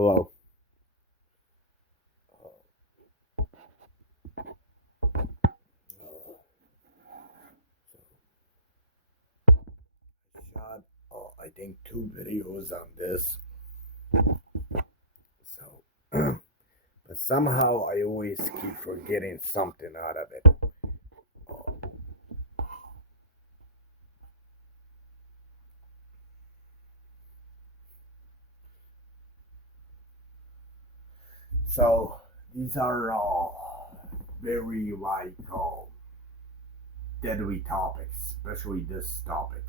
Hello. So I shot, I think, two videos on this. So, but somehow I always keep forgetting something out of it. Uh, so these are very deadly topics, especially this topic.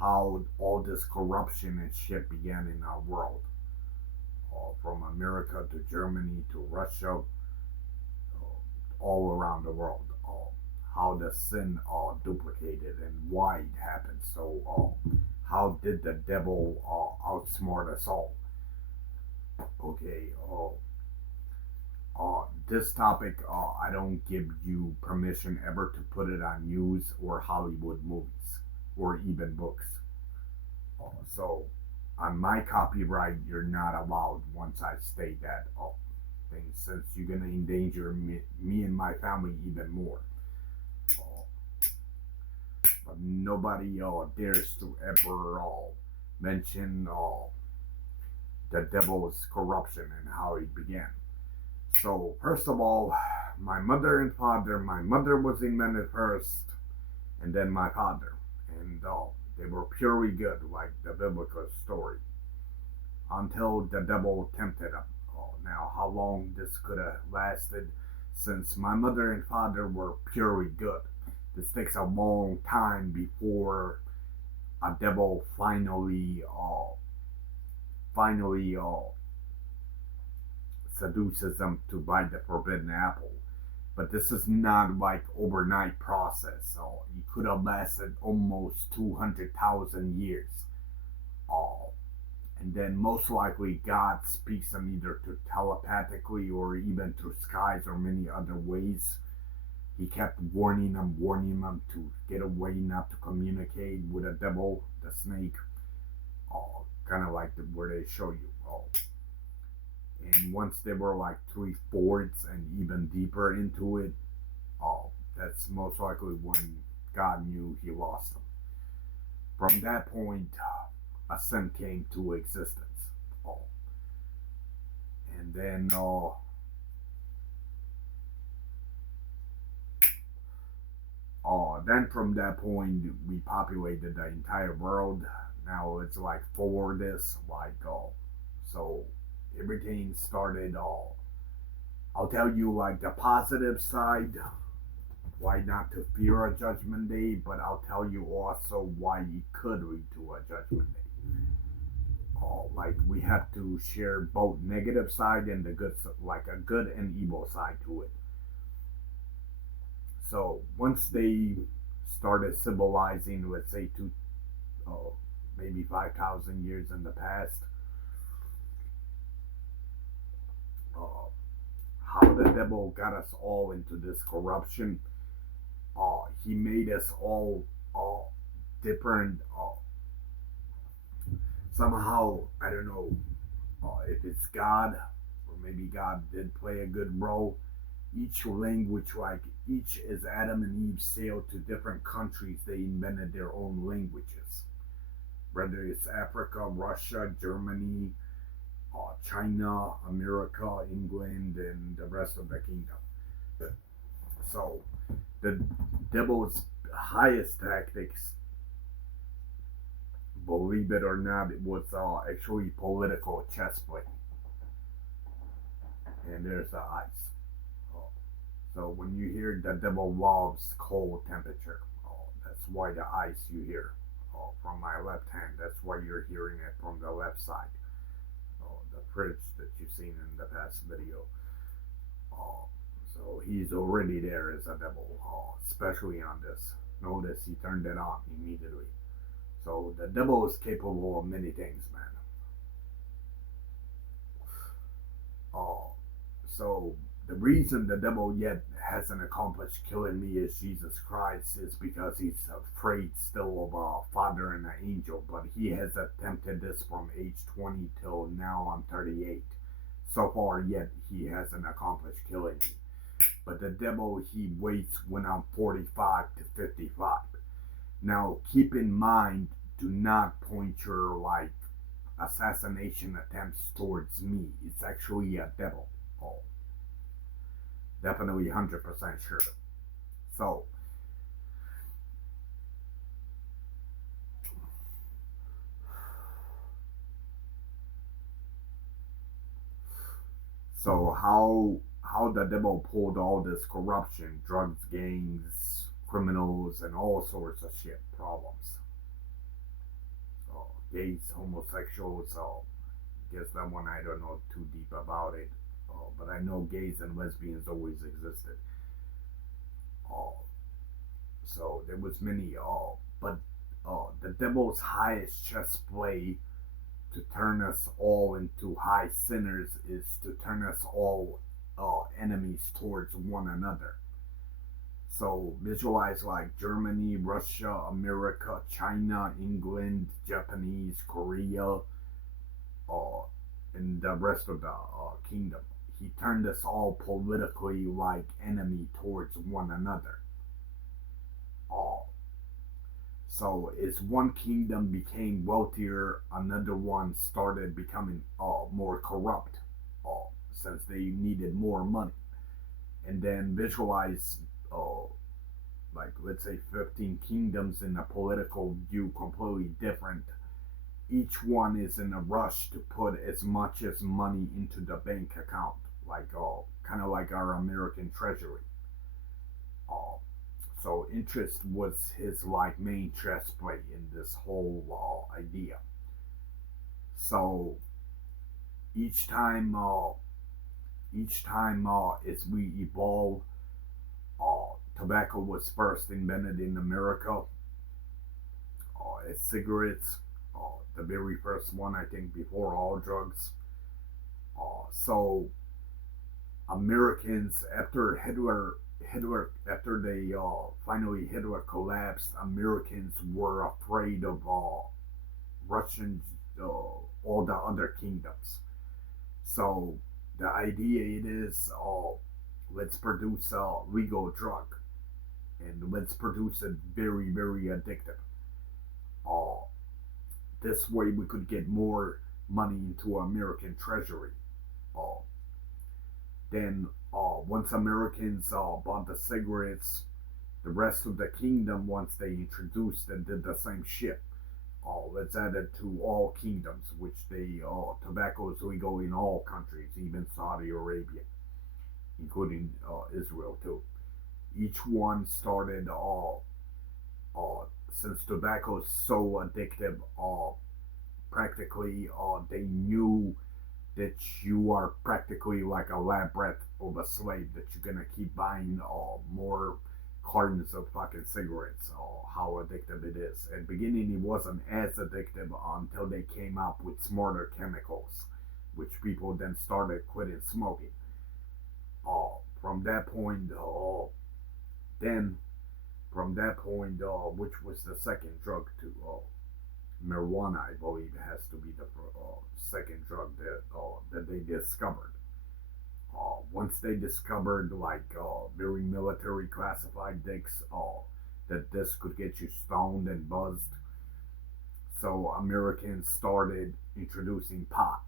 How all this corruption and shit began in our world, from America to Germany to Russia, all around the world. How the sin duplicated and why it happened. So, how did the devil outsmart us all? Okay. This topic, I don't give you permission ever to put it on news or Hollywood movies or even books. So, on my copyright, you're not allowed once I state that thing, since you're gonna endanger me and my family even more. Uh, but nobody dares to ever mention the devil's corruption and how it began. So, first of all, my mother and father, my mother was invented first, and then my father. And they were purely good, like the biblical story, until the devil tempted them. Now, how long this could have lasted, since my mother and father were purely good. This takes a long time before a devil finally seduces them to buy the forbidden apple. But this is not like overnight process. So it could have lasted almost 200,000 years. Uh, and then most likely God speaks them either to telepathically or even through skies or many other ways. He kept warning them to get away, not to communicate with a devil, the snake, kind of like where they show you. And once they were like three-fourths and even deeper into it, oh, that's most likely when God knew he lost them. From that point, a sin came to existence. Oh, and then from that point, we populated the entire world. Now it's like for this, so everything started. I'll tell you like the positive side, why not to fear a judgment day, but I'll tell you also why it could lead to a judgment day. Like we have to share both negative side and the good, like a good and evil side to it. So once they started civilizing, let's say oh, maybe 5,000 years in the past, uh, how the devil got us all into this corruption. He made us all different. Somehow, I don't know if it's God or maybe God did play a good role. Each language, like each as Adam and Eve sailed to different countries, they invented their own languages. Whether it's Africa, Russia, Germany, China, America, England, and the rest of the kingdom. So the devil's highest tactics, believe it or not, it was actually political chess playing. And there's the ice. Oh. So when you hear the devil loves cold temperature, that's why the ice you hear from my left hand. That's why you're hearing it from the left side. The fridge that you've seen in the past video. Uh, so he's already there as a devil, especially on this. Notice he turned it on immediately. So the devil is capable of many things, man. Uh, so The reason the devil yet hasn't accomplished killing me as Jesus Christ is because he's afraid still of a father and an angel, but he has attempted this from age 20 till now I'm 38. So far, yet he hasn't accomplished killing me. But the devil, he waits when I'm 45 to 55. Now, keep in mind, do not point your assassination attempts towards me. It's actually a devil. Oh, definitely 100% sure. So, so how the devil pulled all this corruption, drugs, gangs, criminals, and all sorts of shit problems. Gays, homosexuals. So, guess that one I don't know too deep about it. But I know gays and lesbians always existed. Uh, so there was many. But the devil's highest chess play to turn us all into high sinners is to turn us all enemies towards one another. So visualize like Germany, Russia, America, China, England, Japanese, Korea, uh, and the rest of the kingdom. He turned us all politically like enemy towards one another. Uh, so as one kingdom became wealthier, another one started becoming more corrupt, since they needed more money. And then visualize, uh, like let's say 15 kingdoms in a political view completely different. Each one is in a rush to put as much as money into the bank account, like kind of like our American treasury. Uh, so interest was his like main chess play in this whole idea. So each time, uh, each time as we evolve, tobacco was first invented in America. As cigarettes, the very first one I think before all drugs. So Americans after they finally Hitler collapsed, Americans were afraid of Russians, all the other kingdoms. So the idea it is, let's produce a legal drug and let's produce it very addictive. Uh, this way we could get more money into American treasury. Uh, then once Americans bought the cigarettes, the rest of the kingdom, once they introduced and did the same shit. Let's add it to all kingdoms, which they tobacco is legal in all countries, even Saudi Arabia, including Israel too. Each one started since tobacco is so addictive. Practically, they knew that you are practically like a lab rat of a slave, that you're gonna keep buying more cartons of fucking cigarettes. How addictive it is. At the beginning, it wasn't as addictive until they came up with smarter chemicals, which people then started quitting smoking. From that point, then from that point, which was the second drug to marijuana, I believe, has to be the second drug that they discovered. Once they discovered like very military classified dicks, that this could get you stoned and buzzed, so Americans started introducing pot,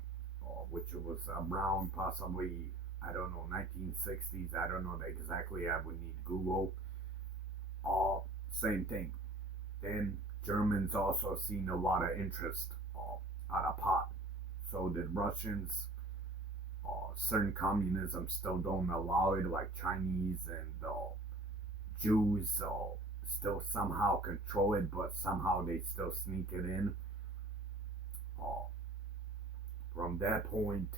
which was around possibly I don't know 1960s. I don't know exactly. I would need Google. Uh, Same thing. Then Germans also seen a lot of interest out of pot. So did Russians. Certain communism still don't allow it, like Chinese and Jews still somehow control it, but somehow they still sneak it in. Uh, from that point,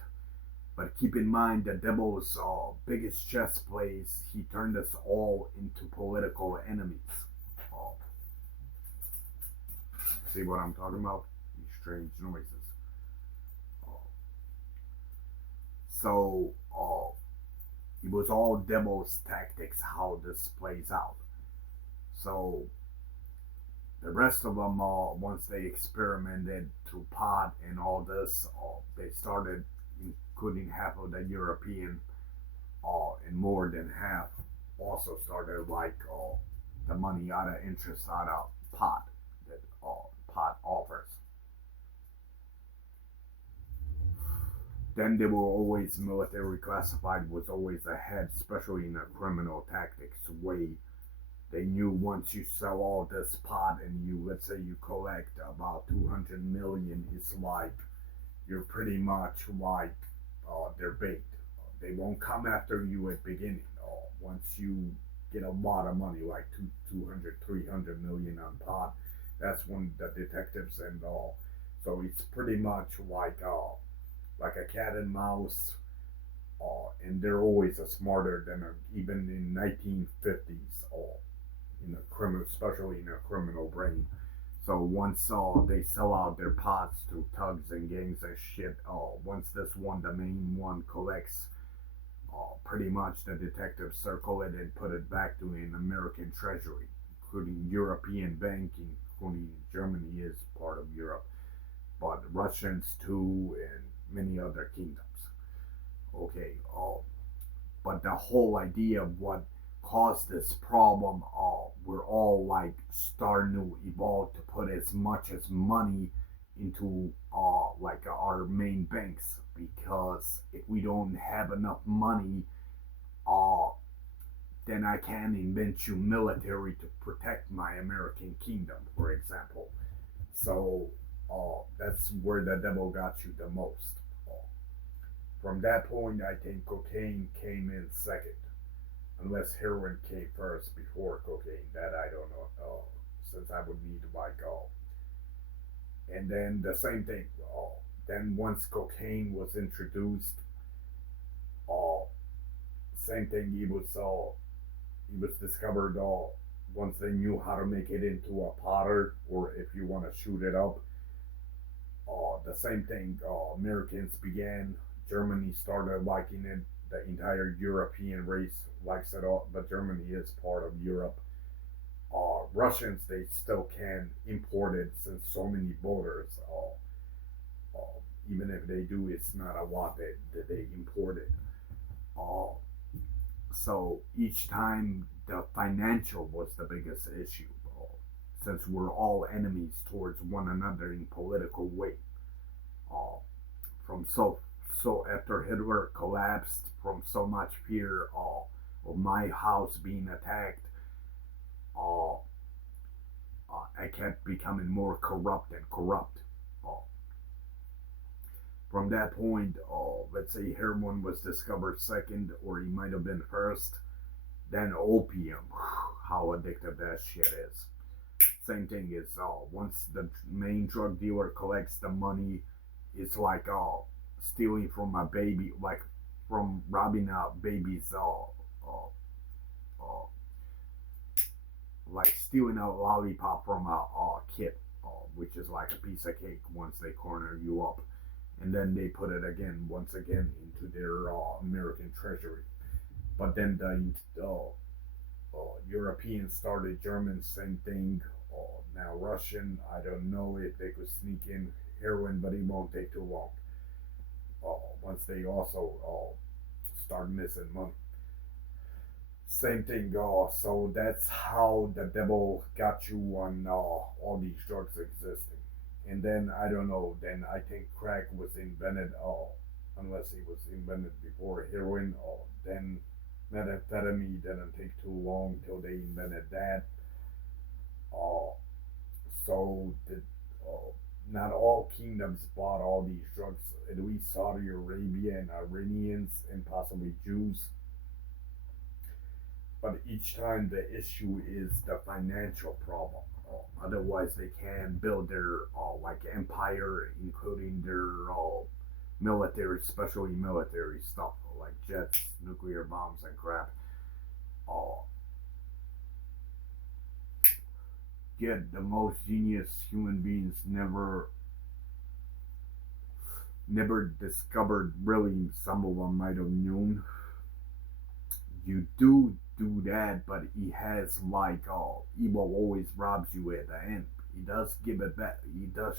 but keep in mind the devil's biggest chess plays, he turned us all into political enemies. Uh, See what I'm talking about? These strange noises. Uh, so, it was all devil's tactics how this plays out. So the rest of them, once they experimented through pot and all this, they started, including half of the European, and more than half also started like the money out of interest out of pot that pot offers. Then they were always military classified was always ahead, especially in the criminal tactics way. They knew once you sell all this pot and you, let's say you collect about 200 million, it's like you're pretty much like they're baked. They won't come after you at beginning. Once you get a lot of money, like 200, 300 million on pot, that's when the detectives and all. So it's pretty much like a cat and mouse, and they're always smarter than even in 1950s, in a criminal, especially in a criminal brain. So once they sell out their pots to thugs and gangs and shit, once this one, the main one, collects, pretty much the detectives circle it and put it back to an American treasury, including European banking, including Germany is part of Europe, but Russians too, and many other kingdoms. Okay, but the whole idea of what caused this problem, we're all like starting to evolve to put as much as money into like our main banks, because if we don't have enough money, uh, then I can invent you military to protect my American kingdom, for example. So that's where the devil got you the most. Uh, from that point, I think cocaine came in second, unless heroin came first before cocaine. That I don't know, since I would need to buy golf. And then the same thing. Then once cocaine was introduced, uh, same thing. It was discovered. Once they knew how to make it into a powder, or if you want to shoot it up, the same thing. Americans began. Germany started liking it. The entire European race likes it all, but Germany is part of Europe. Russians, they still can import it since so many borders. Even if they do, it's not a lot that they import it. Uh, so each time the financial was the biggest issue, since we're all enemies towards one another in political way. Uh, from so after Hitler collapsed, from so much fear of my house being attacked, uh, I kept becoming more corrupt and corrupt. Uh, from that point, let's say heroin was discovered second, or he might have been first. Then opium, how addictive that shit is. Same thing is once the main drug dealer collects the money, it's like stealing from a baby, like from robbing a baby's uh, like stealing a lollipop from a kid, which is like a piece of cake once they corner you up. And then they put it again, once again, into their American treasury. But then the Europeans started, Germans, same thing. Now Russian, I don't know if they could sneak in heroin, but it won't take too long. Once they also start missing money. Same thing. So that's how the devil got you on all these drugs existing. And then I don't know. Then I think crack was invented. Unless it was invented before heroin. Then methamphetamine didn't take too long till they invented that. Uh, so not all kingdoms bought all these drugs. At least Saudi Arabia and Iranians and possibly Jews, but each time the issue is the financial problem. Otherwise, they can build their like empire, including their military, especially military stuff like jets, nuclear bombs, and crap. Uh, Yet the most genius human beings never discovered. Really, some of them might have known. you do that, but he has like evil always robs you at the end. He does give it back. He does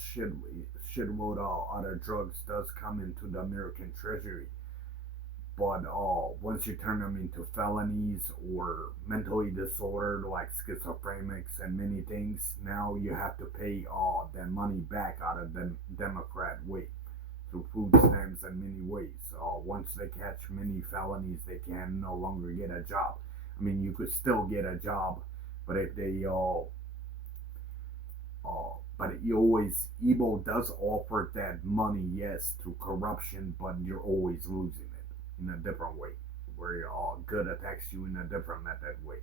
shitload of other drugs does come into the American treasury, but once you turn them into felonies or mentally disordered like schizophrenics and many things, now you have to pay that money back out of the Democrat way through food stamps and many ways. Once they catch many felonies, they can no longer get a job. I mean, you could still get a job, but if they but you always evil does offer that money, yes, through corruption, but you're always losing it in a different way, where good attacks you in a different method way.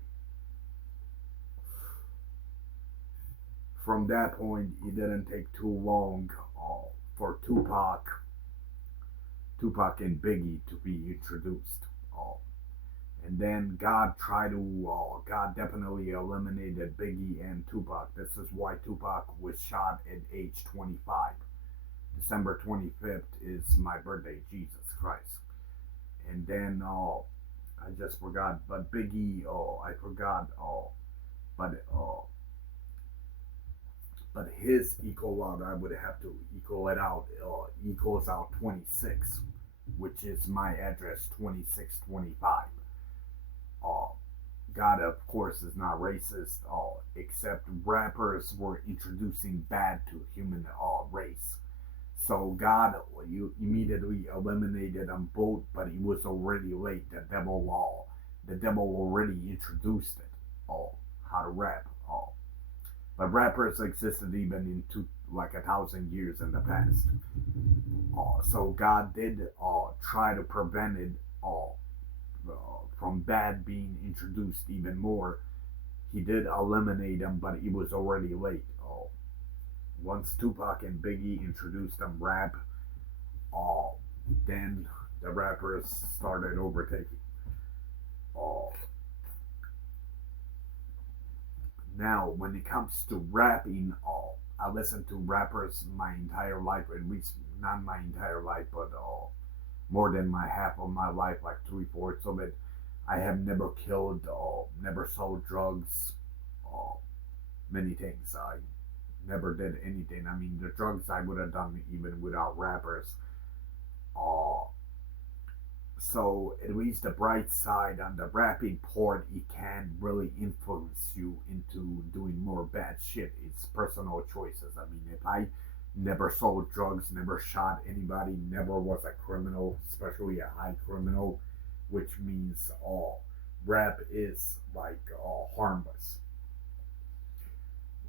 From that point, it didn't take too long for Tupac and Biggie to be introduced. And then God definitely eliminated Biggie and Tupac. This is why Tupac was shot at age 25. December 25th is my birthday, Jesus Christ. And then I just forgot, but Biggie, I forgot, but but his equal out, I would have to equal it out, equals out 26, which is my address 2625. Uh, God, of course, is not racist, except rappers were introducing bad to human race. So God, you immediately eliminated them both, but it was already late. The devil already introduced it, how to rap. But rappers existed even into like 1,000 years in the past. So God did try to prevent it from bad being introduced even more. He did eliminate them, but it was already late. Once Tupac and Biggie introduced them rap, uh, then the rappers started overtaking. Uh, Now, when it comes to rapping, I listened to rappers my entire life, at least not my entire life, but more than my half of my life, like three-fourths of it. I have never killed, never sold drugs, uh, many things. I never did anything. I mean, the drugs I would have done even without rappers. Uh, so at least the bright side on the rapping part, it can really influence you into doing more bad shit. It's personal choices. I mean, if I never sold drugs, never shot anybody, never was a criminal, especially a high criminal, which means rap is like harmless.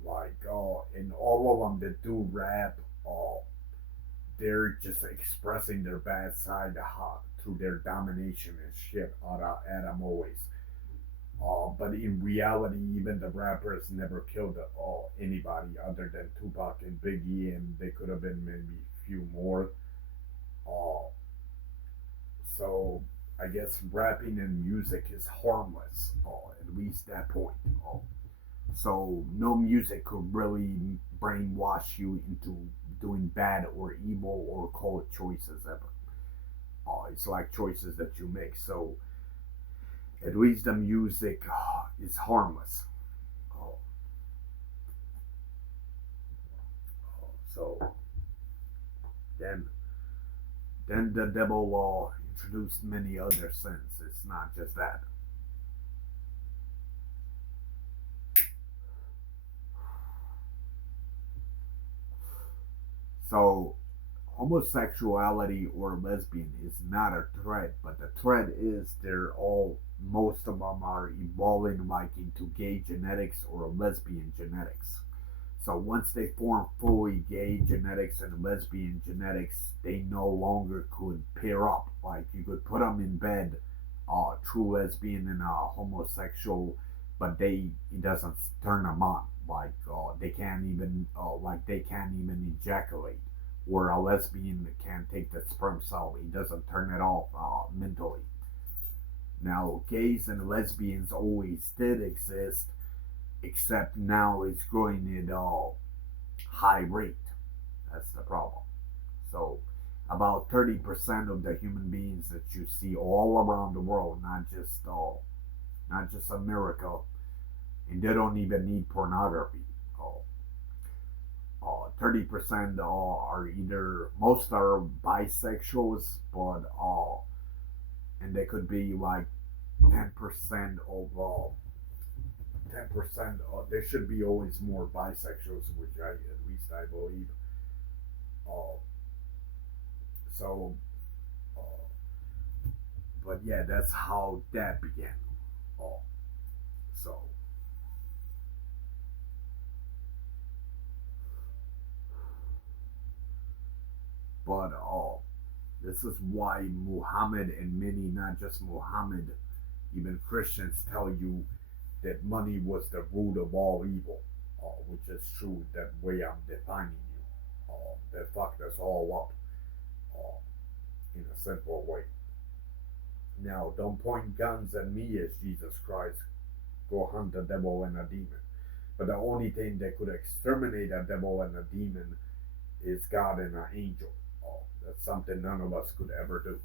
Like and all of them that do rap, they're just expressing their bad side through their domination and shit on Adam always. But in reality, even the rappers never killed anybody other than Tupac and Biggie, and they could have been maybe a few more. Uh, so I guess rapping and music is harmless, at least that point. So no music could really brainwash you into doing bad or evil or cult choices ever. It's like choices that you make. So at least the music is harmless. Uh, so then, then the devil introduced many other sins. It's not just that. So homosexuality or lesbian is not a threat, but the threat is they're all most of them are evolving like into gay genetics or lesbian genetics. So once they form fully gay genetics and lesbian genetics, they no longer could pair up. Like you could put them in bed, true lesbian and homosexual, but it doesn't turn them on. Like they can't even ejaculate. Where a lesbian can take the sperm cell, he doesn't turn it off mentally. Now, gays and lesbians always did exist, except now it's growing at a high rate. That's the problem. So, about 30% of the human beings that you see all around the world, not just not just America, and they don't even need pornography. 30% are either, most are bisexuals, but and they could be like 10% of 10%. There should be always more bisexuals, which at least I believe. Uh, so, uh, but yeah, that's how that began. Uh, so, but this is why Muhammad and many, not just Muhammad, even Christians tell you that money was the root of all evil, which is true. That way I'm defining you. That fucked us all up in a simple way. Now, don't point guns at me as Jesus Christ. Go hunt a devil and a demon. But the only thing that could exterminate a devil and a demon is God and an angel. That's something none of us could ever do.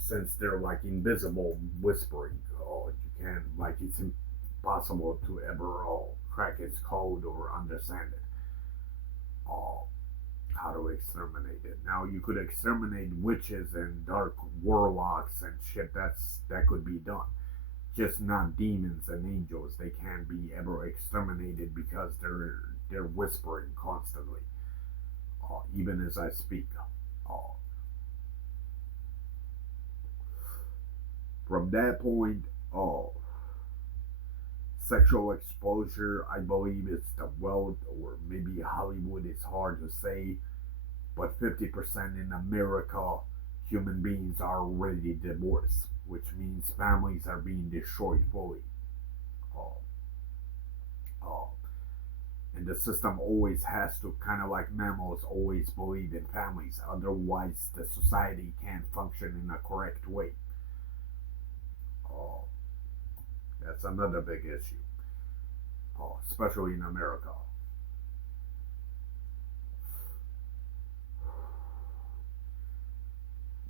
Since they're like invisible whispering. You can't, like, it's impossible to ever crack its code or understand it. Uh, how to exterminate it. Now you could exterminate witches and dark warlocks and shit. That could be done. Just not demons and angels. They can't be ever exterminated because they're whispering constantly, even as I speak. Uh, from that point, uh, sexual exposure, I believe it's the wealth, or maybe Hollywood. It's hard to say, but 50% in America, human beings are already divorced, which means families are being destroyed fully. Uh, uh, and the system always has to, kind of like mammals, always believe in families. Otherwise, the society can't function in a correct way. Uh, that's another big issue, especially in America.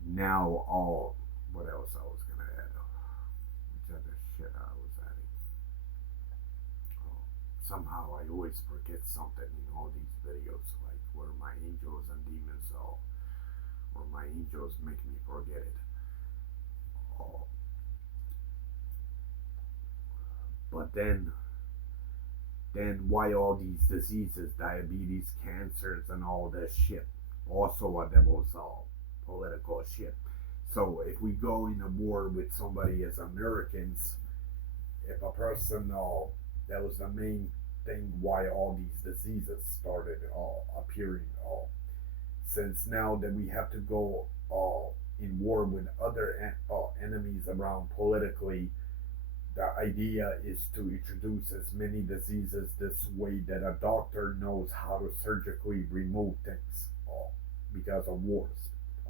Now, what else I was gonna add? Which other shit I was adding? Oh, somehow I always forget something in all these videos, like where my angels and demons are, or my angels make me forget it. Oh, but then why all these diseases, diabetes, cancers, and all that shit? Also a devil's political shit. So if we go in a war with somebody as Americans, if a person, that was the main thing why all these diseases started appearing. Since now that we have to go in war with other enemies around politically, the idea is to introduce as many diseases this way that a doctor knows how to surgically remove things because of wars.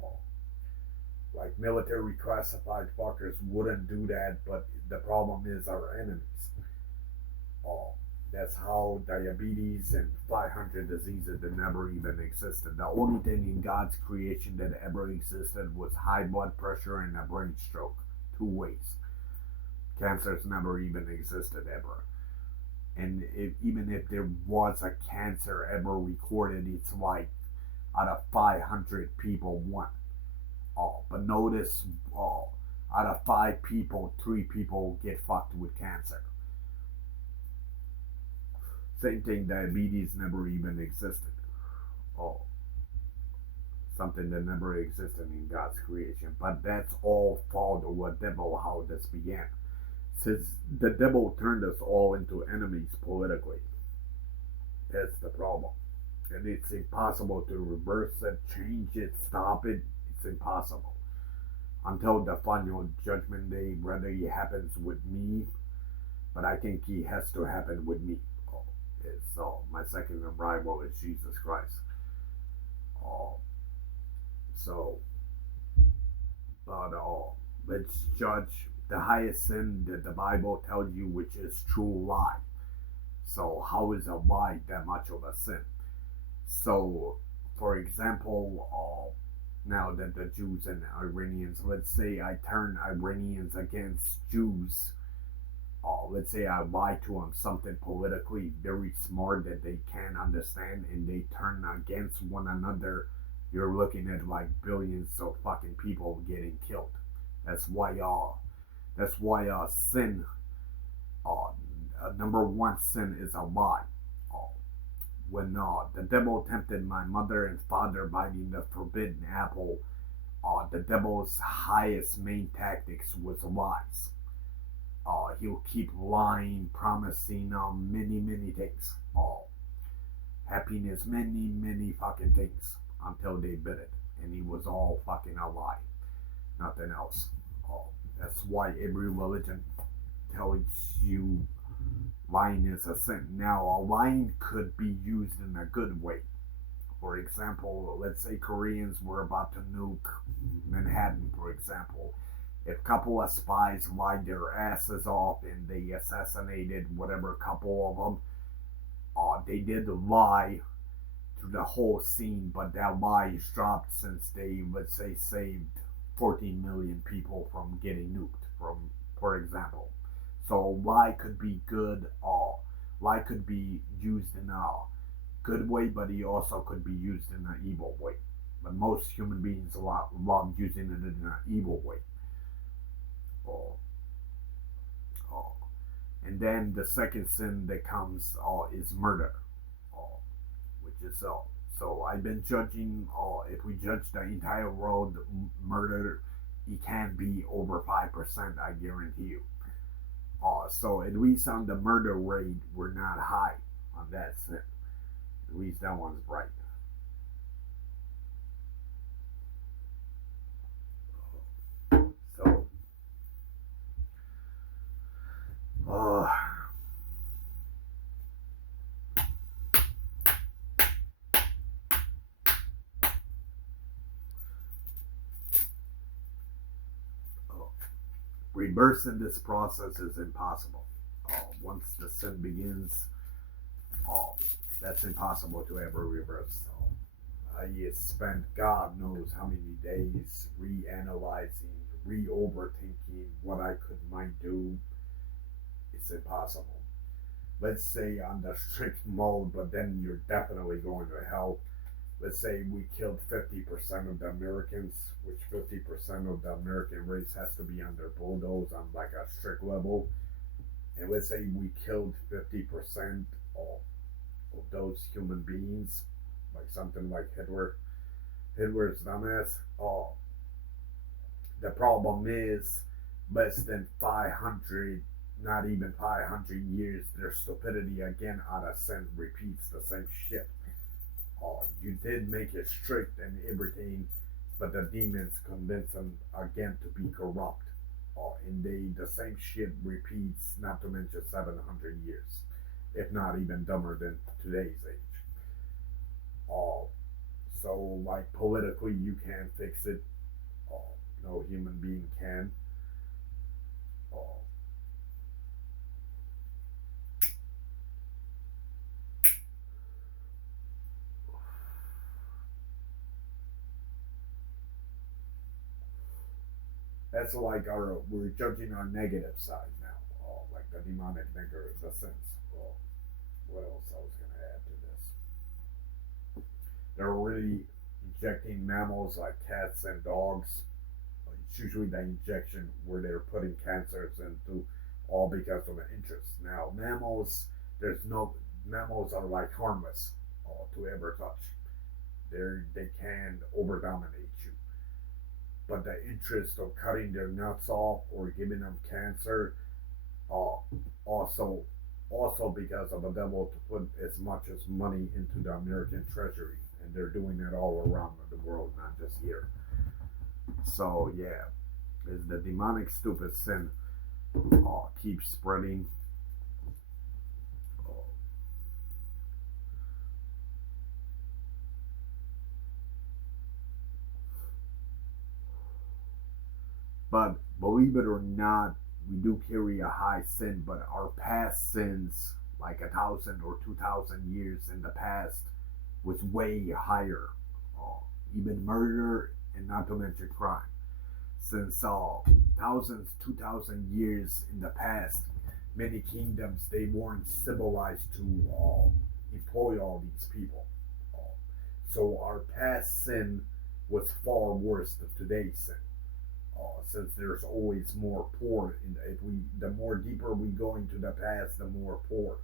Uh, like military classified fuckers wouldn't do that, but the problem is our enemies. Uh, that's how diabetes and 500 diseases that never even existed. The only thing in God's creation that ever existed was high blood pressure and a brain stroke. Two ways. Cancers never even existed ever. And even if there was a cancer ever recorded, it's like out of 500 people, one. But notice, out of 5 people, 3 people get fucked with cancer. Same thing, diabetes never even existed. Oh, something that never existed in God's creation. But that's all fault of what devil, how this began. Since the devil turned us all into enemies politically, that's the problem. And it's impossible to reverse it, change it, stop it. It's impossible. Until the final judgment day, whether it happens with me, but I think it has to happen with me. Oh, so my second arrival is Jesus Christ. Oh, so, but let's judge the highest sin that the Bible tells you, which is true lie. So how is a lie that much of a sin? So, for example, now that the Jews and Iranians, let's say I turn Iranians against Jews, let's say I lie to them something politically very smart that they can't understand, and they turn against one another, you're looking at like billions of fucking people getting killed. That's why sin, uh, number one sin is a lie. Uh, when the devil tempted my mother and father biting the forbidden apple, the devil's highest main tactics was lies. He'll keep lying, promising many things. Happiness, many fucking things until they bit it, and he was all fucking a lie, nothing else. Uh, that's why every religion tells you lying is a sin. Now, a lying could be used in a good way. For example, let's say Koreans were about to nuke Manhattan, for example. If a couple of spies lied their asses off and they assassinated whatever couple of them, they did lie to the whole scene, but that lie is dropped since they, let's say, saved 14 million people from getting nuked, for example. So lie could be good, lie could be used in a good way, but it also could be used in an evil way. But most human beings love using it in an evil way. Oh, oh. And then the second sin that comes is murder, uh, which is so I've been judging. If we judge the entire world, murder, it can be over 5%. I guarantee you. So at least on the murder rate, we're not high on that sin. At least that one's bright. So, uh, reversing this process is impossible. Once the sin begins, uh, that's impossible to ever reverse. I spent God knows how many days reanalyzing, re-overthinking what I might do. It's impossible. Let's say on the strict mode, but then you're definitely going to hell. Let's say we killed 50% of the Americans, which 50% of the American race has to be under bulldoze on like a strict level. And let's say we killed 50% of those human beings, like something like Hitler's dumbass. The problem is less than 500, not even 500 years, their stupidity again out of sin repeats the same shit. You did make it strict and everything, but the demons convince them again to be corrupt. And the same shit repeats, not to mention 700 years, if not even dumber than today's age. Uh, so, like, politically, you can't fix it. Uh, no human being can. Uh, that's like we're judging our negative side now, like the demonic negative, the sins. What else I was going to add to this? They're already injecting mammals like cats and dogs. It's usually the injection where they're putting cancers into, all because of an interest. Now there's no mammals are like harmless to ever touch. They can over dominate you, but the interest of cutting their nuts off or giving them cancer, uh, also because of the devil to put as much as money into the American treasury, and they're doing that all around the world, not just here. So yeah, is the demonic stupid sin keeps spreading. Uh, but believe it or not, we do carry a high sin, but our past sins, like 1,000 or 2,000 years in the past, was way higher. Uh, Even murder, and not to mention crime. Since thousands, 2,000 years in the past, many kingdoms they weren't civilized to employ all these people. Uh, so our past sin was far worse than today's sin. Since there's always more poor, if we the more deeper we go into the past, the more poor,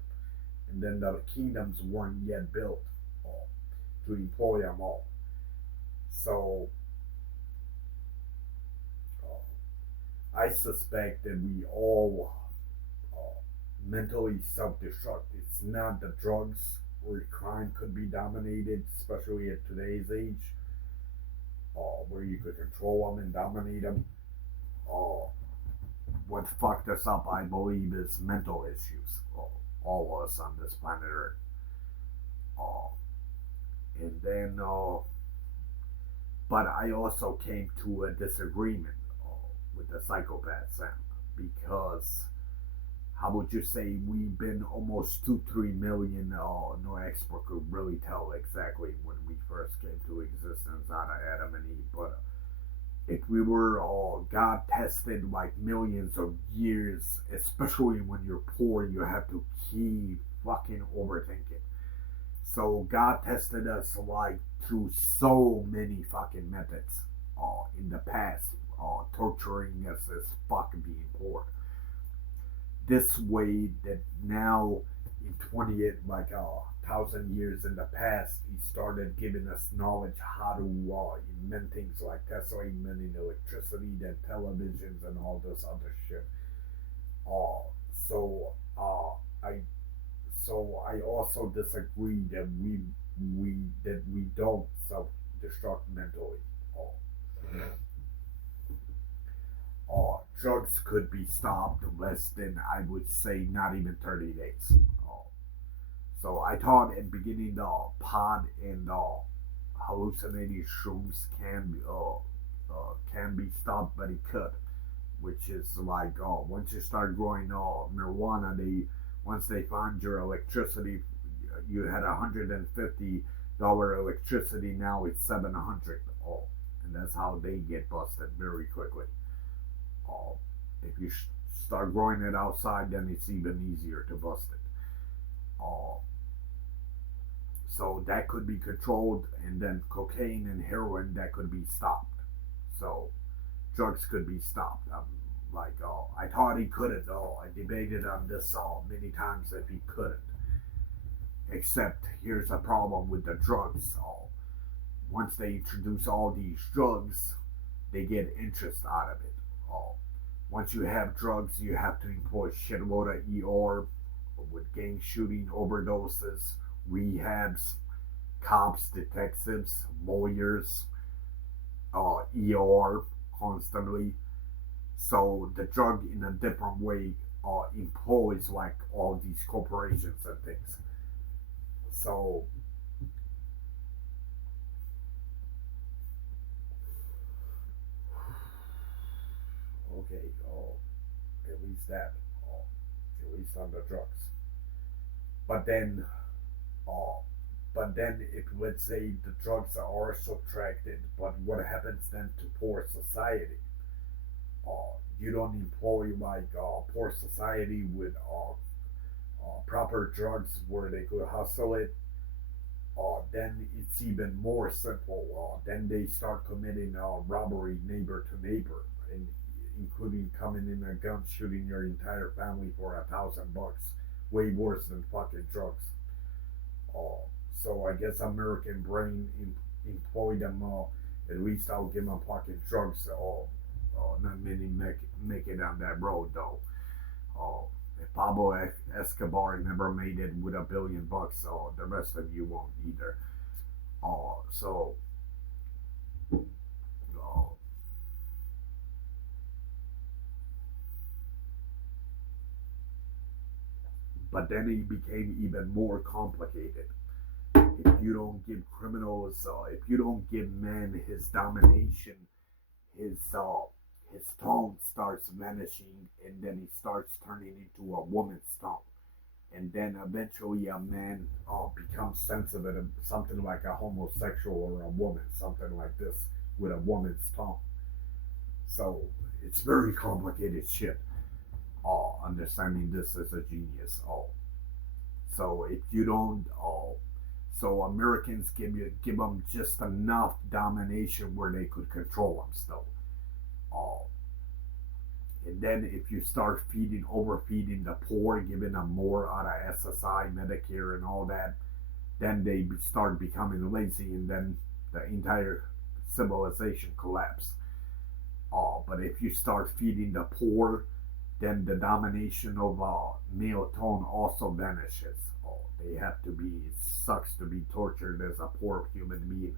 and then the kingdoms weren't yet built uh, to employ them all. So I suspect that we all uh, mentally self-destruct. It's not the drugs where crime could be dominated, especially at today's age, where you could control them and dominate them. Uh, what fucked us up, I believe, is mental issues. All of us on this planet Earth. Uh, and then, but I also came to a disagreement with the psychopath Sam because how would you say we've been almost 2-3 million? No expert could really tell exactly when we first came to existence out of Adam and Eve, but if we were all God tested like millions of years, especially when you're poor, you have to keep fucking overthinking. So God tested us like through so many fucking methods in the past, torturing us as fuck being poor. This way that now in 28 like thousand years in the past, he started giving us knowledge how to invent things like Tesla inventing electricity, then televisions and all this other shit. Uh, so I I also disagree that we don't self destruct mentally. Drugs could be stopped less than I would say not even 30 days. So I thought at the beginning the pot and hallucinating shrooms can be stopped, but it could, which is like once you start growing marijuana, they once they find your electricity, you had $150 electricity, now it's 700. And that's how they get busted very quickly. Uh, if you start growing it outside, then it's even easier to bust it. Uh, so that could be controlled, and then cocaine and heroin that could be stopped. So drugs could be stopped. I thought he couldn't. I debated on this many times that he couldn't. Except here's the problem with the drugs. Once they introduce all these drugs, they get interest out of it. Uh, Once you have drugs, you have to employ shitload of ER with gang shooting, overdoses, rehabs, cops, detectives, lawyers, ER constantly. So the drug in a different way employs like all these corporations and things. So okay, at least that, at least on the drugs. But then, uh, but then if let's say the drugs are subtracted, but what happens then to poor society? You don't employ like poor society with proper drugs where they could hustle it. Then it's even more simple. Then they start committing robbery neighbor to neighbor, and including coming in a gun shooting your entire family for $1,000. Way worse than fucking drugs. Uh, so I guess American brain employ them. At least I'll give them fucking drugs. Not many make it on that road though. Uh, if Pablo Escobar never made it with $1 billion, the rest of you won't either. So, uh, but then it became even more complicated. If you don't give criminals, if you don't give men his domination, his uh, his tone starts vanishing, and then he starts turning into a woman's tone, and then eventually a man becomes sensitive, something like a homosexual or a woman, something like this with a woman's tone. So it's very complicated shit. understanding this as a genius. So if you don't, so Americans give them just enough domination where they could control them still. Uh, and then if you start overfeeding the poor, giving them more out of SSI, Medicare, and all that, then they start becoming lazy, and then the entire civilization collapse. But if you start feeding the poor, then the domination of male tone also vanishes. They have to be sucks to be tortured as a poor human being.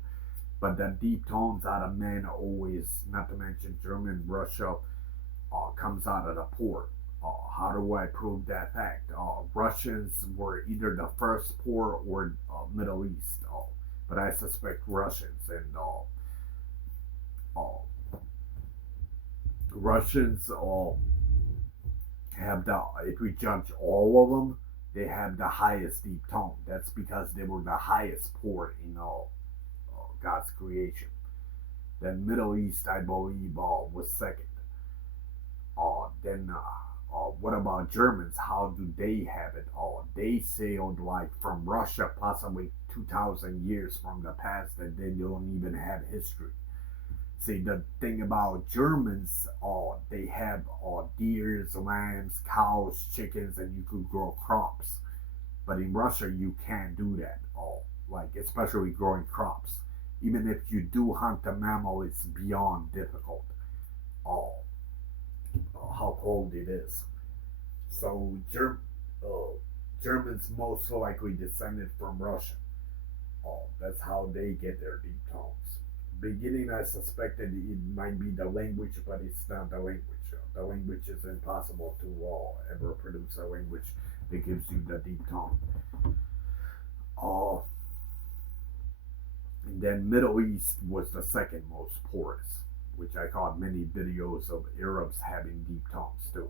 But the deep tones out of men always, not to mention German, Russia, comes out of the poor. How do I prove that fact? Russians were either the first poor or Middle East, but I suspect Russians and Russians have the, if we judge all of them, they have the highest deep tone. That's because they were the highest poor in God's creation. Then Middle East, I believe, was second. Then what about Germans? How do they have it? They sailed like from Russia, possibly 2,000 years from the past, and they don't even have history. See, the thing about Germans, they have deers, lambs, cows, chickens, and you could grow crops. But in Russia, you can't do that. Like especially growing crops. Even if you do hunt a mammal, it's beyond difficult. Oh, how cold it is. So Germans most likely descended from Russia. That's how they get their deep tones. Beginning, I suspected it might be the language, but it's not the language. The language is impossible to ever produce a language that gives you the deep tone. Uh, and then Middle East was the second most porous, which I caught many videos of Arabs having deep tones too.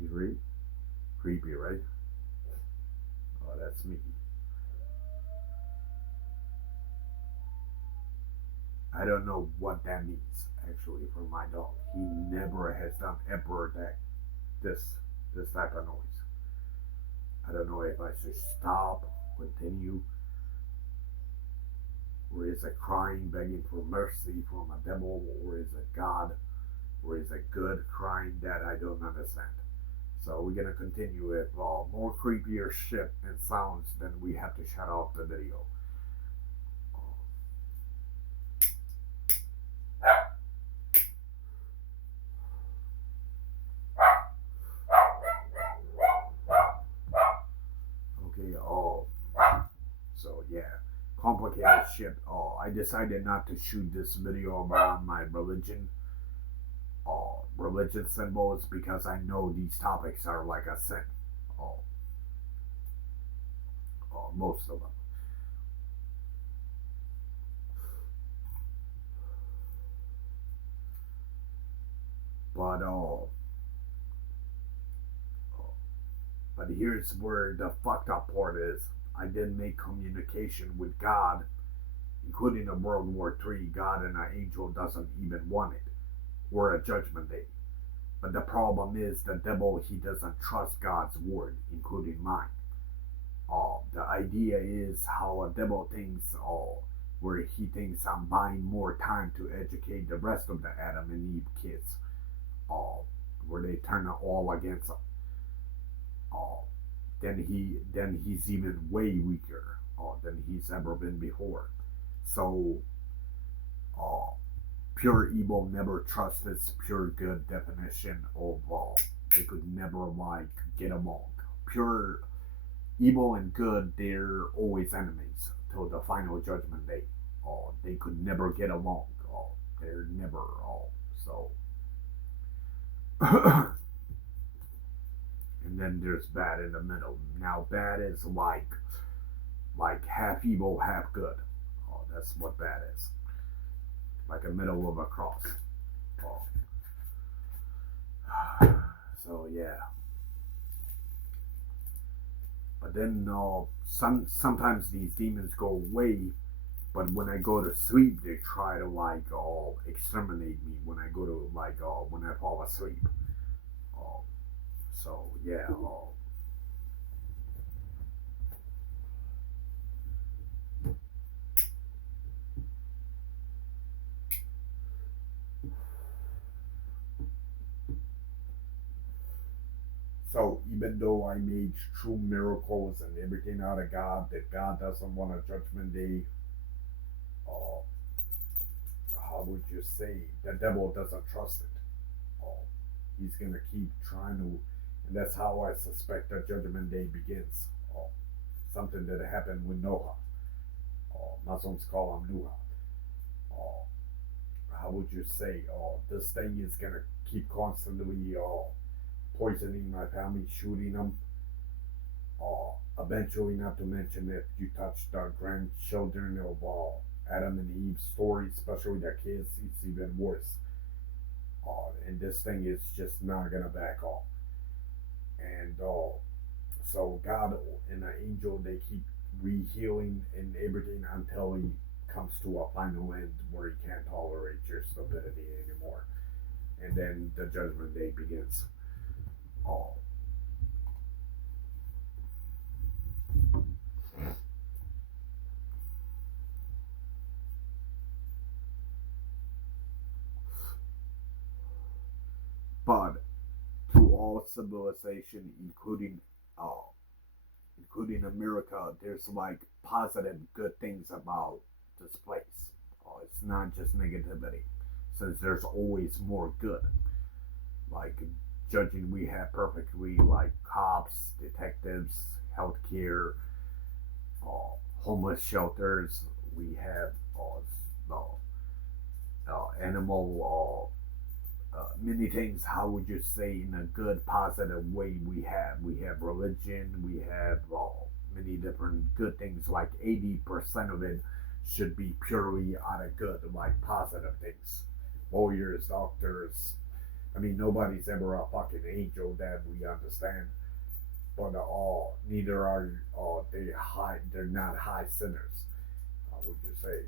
You read? Creepy, right? Oh, that's me. I don't know what that means actually for my dog. He never has done ever that this this type of noise. I don't know if I should stop, continue, or is it crying, begging for mercy from a devil, or is it God, or is it good crying that I don't understand. So we're gonna continue with more creepier shit and sounds. Then we have to shut off the video. Okay, so yeah, complicated shit. I decided not to shoot this video about my religion symbols because I know these topics are like a sin. Oh, most of them. But but here's where the fucked up part is. I did make communication with God, including a World War III. God and an angel doesn't even want it, or a judgment day. But the problem is the devil, he doesn't trust God's word, including mine. The idea is how a devil thinks, where he thinks I'm buying more time to educate the rest of the Adam and Eve kids, uh, where they turn it all against him. Uh, then he's even way weaker than he's ever been before. So uh, pure evil never trusts this pure good definition of they could never like get along. Pure evil and good, they're always enemies till the final judgment day. They could never get along. They're never so. And then there's bad in the middle. Now bad is like half evil, half good. That's what bad is. Like a middle of a cross. Oh. So yeah. But then sometimes these demons go away But when I go to sleep, they try to like exterminate me when I go to like when I fall asleep. Uh, so yeah. So even though I made true miracles and everything out of God, that God doesn't want a judgment day. Uh, how would you say the devil doesn't trust it? Uh, he's gonna keep trying to, and that's how I suspect the judgment day begins. Something that happened with Noah. Muslims call him Nuha. How would you say? This thing is gonna keep constantly poisoning my family, shooting them. Eventually, not to mention if you touch the grandchildren of Adam and Eve's story, especially their kids, it's even worse. And this thing is just not gonna back off. And so God and the angel, they keep rehealing and everything until he comes to a final end where he can't tolerate your stupidity anymore. And then the judgment day begins. Oh, but to all civilization, uh, including America, there's like positive, good things about this place. It's not just negativity, since there's always more good. Like judging, we have perfectly like cops, detectives, healthcare, homeless shelters. We have animal many things. How would you say in a good positive way? We have religion. We have many different good things. Like 80% of it should be purely out of good, like positive things. Lawyers, doctors. I mean, nobody's ever a fucking angel that we understand, but neither are they high. They're not high sinners. How would you say?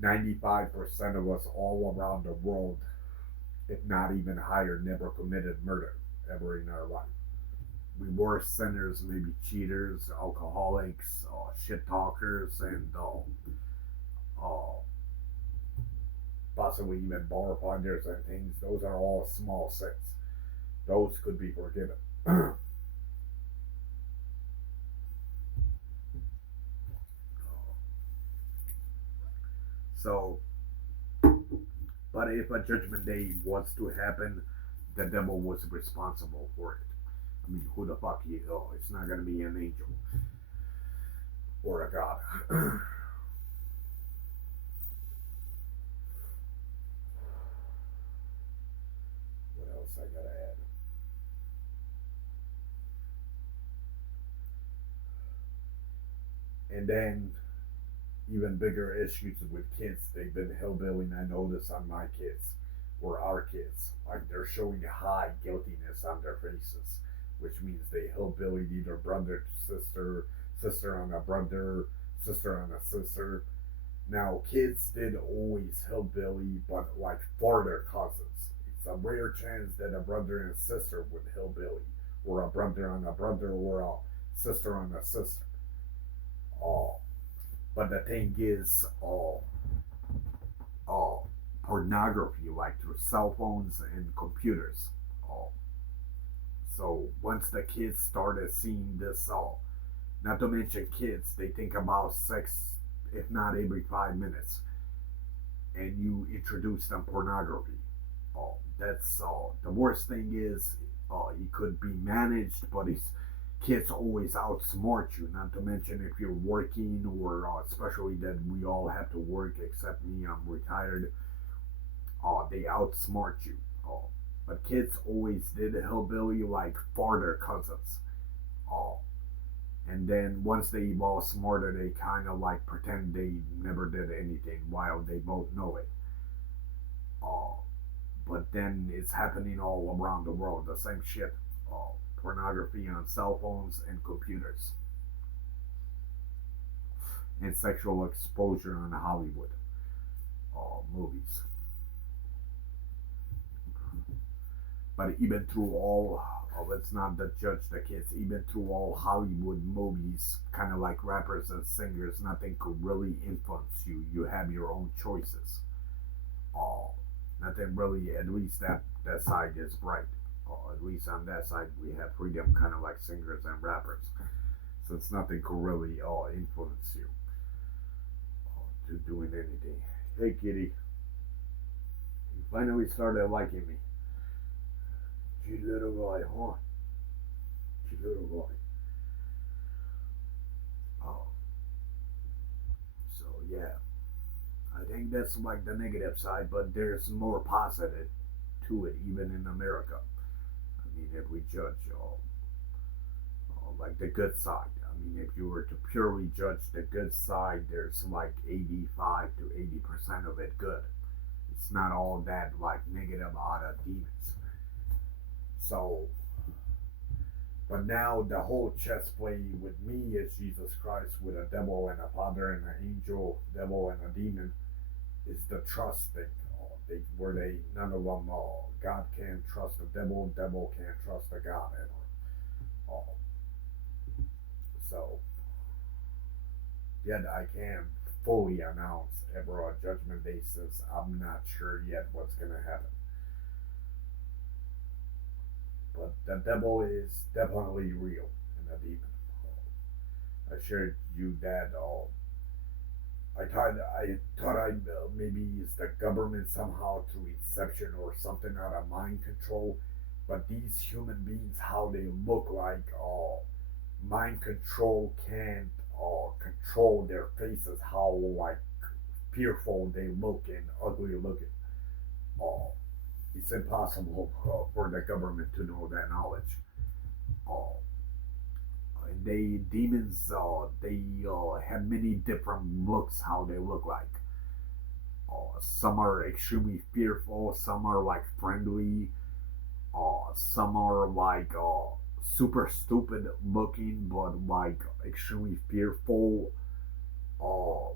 95% of us all around the world, if not even higher, never committed murder ever in our life. We were sinners, maybe cheaters, alcoholics, shit talkers, and possibly even bar finders and things. Those are all small sins. Those could be forgiven. So, but if a judgment day was to happen, the devil was responsible for it. I mean, who the fuck you? Oh, it's not gonna be an angel or a god. What else I gotta add? And then even bigger issues with kids. They've been hillbillying. I notice on my kids or our kids, like they're showing high guiltiness on their faces, which means they hillbillied either brother to sister, sister on a brother, sister on a sister. Now kids did always hillbilly, but like farther cousins. It's a rare chance that a brother and a sister would hillbilly, or a brother on a brother, or a sister on a sister. Oh, but the thing is, uh, pornography, like through cell phones and computers. Uh, so once the kids started seeing this, not to mention kids, they think about sex, if not every 5 minutes, and you introduce them pornography. That's the worst thing is it could be managed, but it's kids always outsmart you. Not to mention if you're working or especially that we all have to work except me, I'm retired. They outsmart you. Uh, but kids always did hillbilly like farther cousins. Uh, and then once they evolve smarter, they kind of like pretend they never did anything while they both know it. Uh, but then it's happening all around the world. The same shit. Pornography on cell phones and computers. and sexual exposure in Hollywood movies. But even through all, let's not judge the kids, even through all Hollywood movies, kind of like rappers and singers, nothing could really influence you. You have your own choices. Uh, Nothing really, at least that side is right. At least on that side, we have freedom, kind of like singers and rappers. Since nothing could really influence you to doing anything. Hey, kitty, you finally started liking me. You little guy, huh? You little guy. Oh, so yeah, I think that's like the negative side, but there's more positive to it, even in America. I mean, if we judge like the good side, I mean, if you were to purely judge the good side, there's like 85 to 80% of it good. It's not all that like negative out of demons. So, but now the whole chess play with me is Jesus Christ with a devil and a father and an angel, devil and a demon is the trust thing. Where they none of them God can't trust the devil, devil can't trust the God, and so yet I can fully announce ever a judgment day since I'm not sure yet what's gonna happen. But the devil is definitely real and a demon. I shared you that I thought maybe it's the government somehow through inception or something out of mind control, but these human beings, how they look like, mind control can't control their faces, how like fearful they look and ugly looking. Uh, it's impossible for the government to know that knowledge. Uh, they demons, they have many different looks, how they look like. Some are extremely fearful, some are like friendly, some are like super stupid looking, but like extremely fearful. Uh,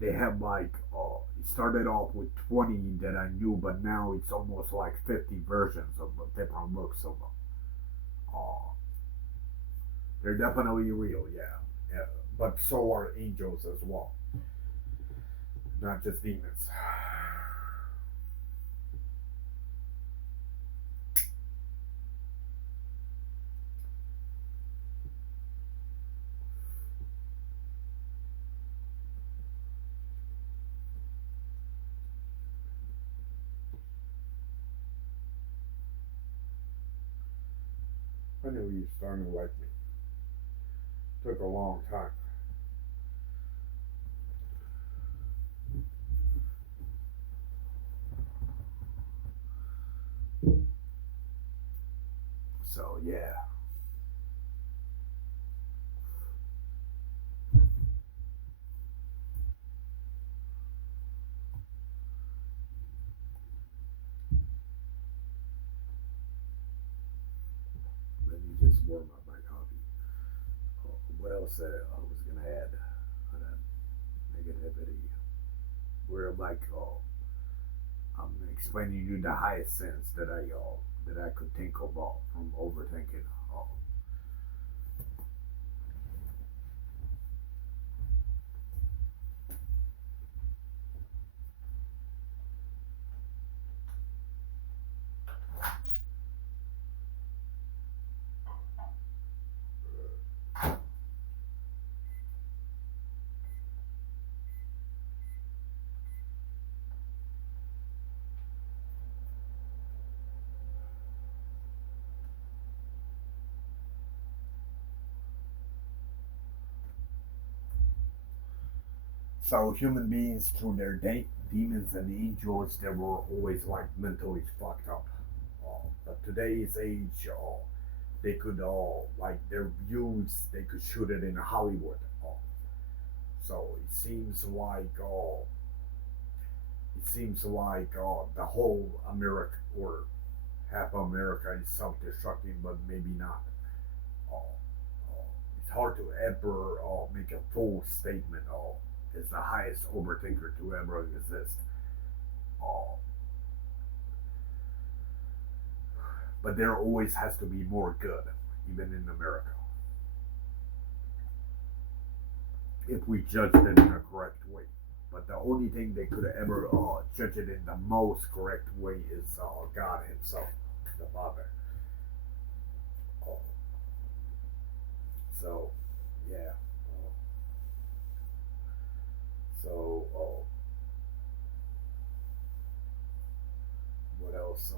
they have like it started off with 20 that I knew, but now it's almost like 50 versions of different looks of them. Uh, they're definitely real, yeah. Yeah. But so are angels as well, not just demons. I knew you were starting to like me. Took a long time. So yeah, let me just warm up my coffee. What else I was gonna add on that negativity? We're like, I'm explaining you the highest sense that I could think of from overthinking. So human beings, through their demons and angels, they were always like mentally fucked up. But today's age, they could like their views, they could shoot it in Hollywood. So it seems like the whole America or half America is self-destructing, but maybe not. Uh, it's hard to ever make a full statement. Is the highest overthinker to ever exist. Uh, but there always has to be more good, even in America, if we judged it in a correct way. But the only thing they could ever judge it in the most correct way is God Himself, the Father. Uh, so, yeah. Uh, so, what else?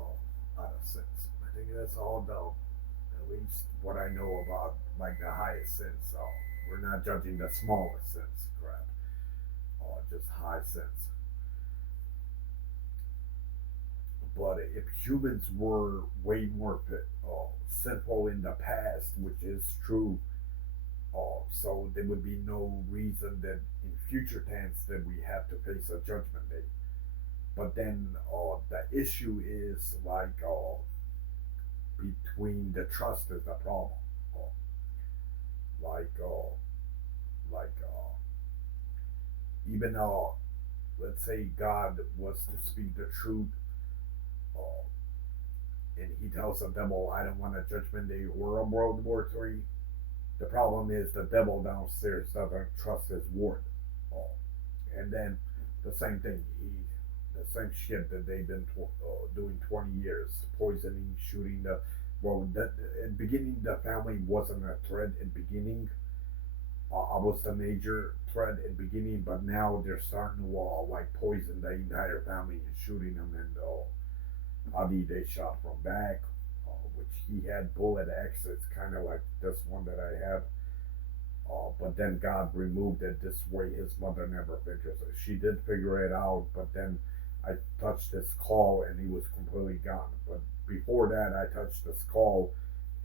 Out of sense. I think that's all though. At least what I know about like the highest sense. So we're not judging the smallest sense, crap. Just high sense. But if humans were way more sinful in the past, which is true, so there would be no reason that in future tense that we have to face a judgment day. But then the issue is like between the trust is the problem. Uh, like like even let's say God was to speak the truth, uh, and He tells the devil, "I don't want a judgment day or a World War III." The problem is the devil downstairs doesn't trust his word, uh, and then the same thing. The same shit that they've been doing 20 years, poisoning, shooting the. Well, that in the beginning the family wasn't a threat. In the beginning, I was the major threat in the beginning, but now they're starting to like poison the entire family and shooting them. And Adi they shot from back, which he had bullet exits, kind of like this one that I have. But then God removed it this way. His mother never figures it. She did figure it out, but then I touched his skull and he was completely gone. But before that, I touched the skull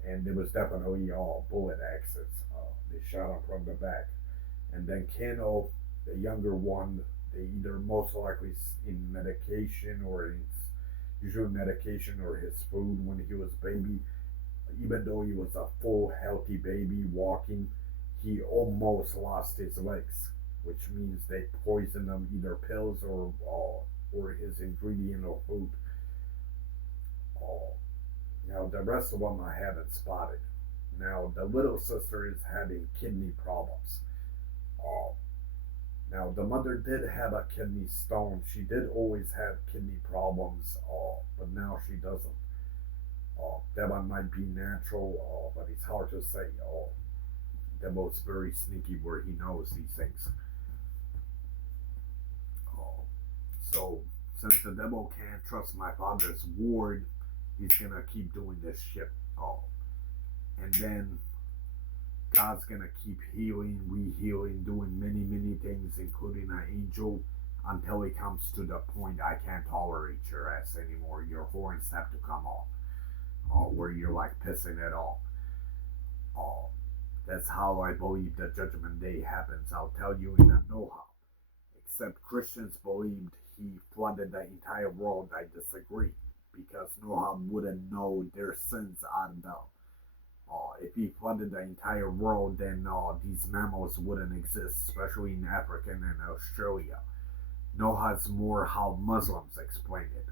and there was definitely bullet exits. They shot him from the back. And then Kano, the younger one, they either most likely in medication or in usually medication or his food when he was baby. Even though he was a full healthy baby walking, he almost lost his legs, which means they poisoned him either pills or his ingredient or food. Uh, Now the rest of them I haven't spotted. Now the little sister is having kidney problems. Uh, Now the mother did have a kidney stone. She did always have kidney problems, but now she doesn't. That one might be natural, but it's hard to say. The most very sneaky where he knows these things. Uh, so since the devil can't trust my father's word, he's gonna keep doing this shit. And then God's gonna keep healing, rehealing, doing many, many things, including an angel, until it comes to the point I can't tolerate your ass anymore. Your horns have to come off, where you're like pissing it off. Uh, that's how I believe the judgment day happens. I'll tell you in a know-how. Except Christians believed he flooded the entire world. I disagree because Noah wouldn't know their sins on the if he flooded the entire world, then these mammals wouldn't exist, especially in Africa and Australia. Noah's more how Muslims explain it,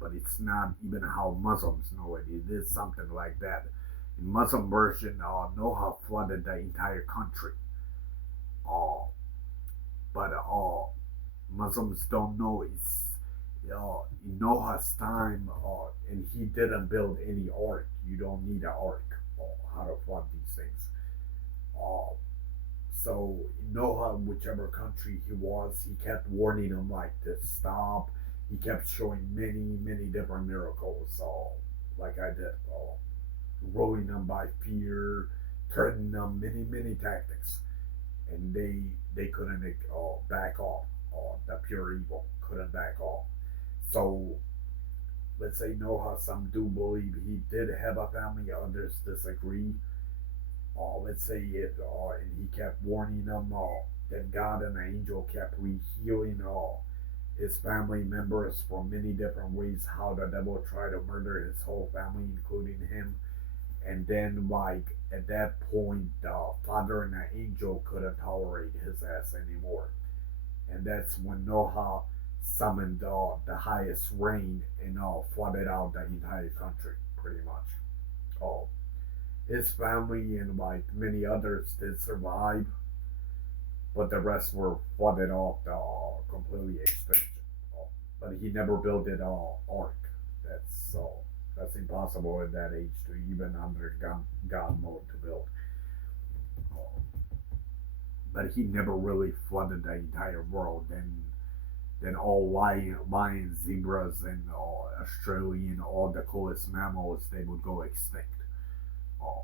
but it's not even how Muslims know it. It is something like that. In Muslim version, Noah flooded the entire country, uh, but Muslims don't know it's in Noah's time, and he didn't build any ark. You don't need an ark. How to flood these things. Uh, so Noah, whichever country he was, he kept warning them like to stop. He kept showing many, many different miracles. Like I did, rolling them by fear, turning them many, many tactics, and they couldn't back off. The pure evil couldn't back off. So let's say Noah, some do believe he did have a family, others disagree. Let's say it, and he kept warning them. Then God and the angel kept healing his family members from many different ways. How the devil tried to murder his whole family, including him. And then, like, at that point, the father and the angel couldn't tolerate his ass anymore. And that's when Noah summoned the highest rain and flooded out the entire country, pretty much. Uh, his family and like many others did survive, but the rest were flooded off the completely extinction. But he never built it ark. That's impossible at that age to even under God mode to build. But he never really flooded the entire world. Then all lions, zebras, and Australian, all the coolest mammals, they would go extinct. Uh,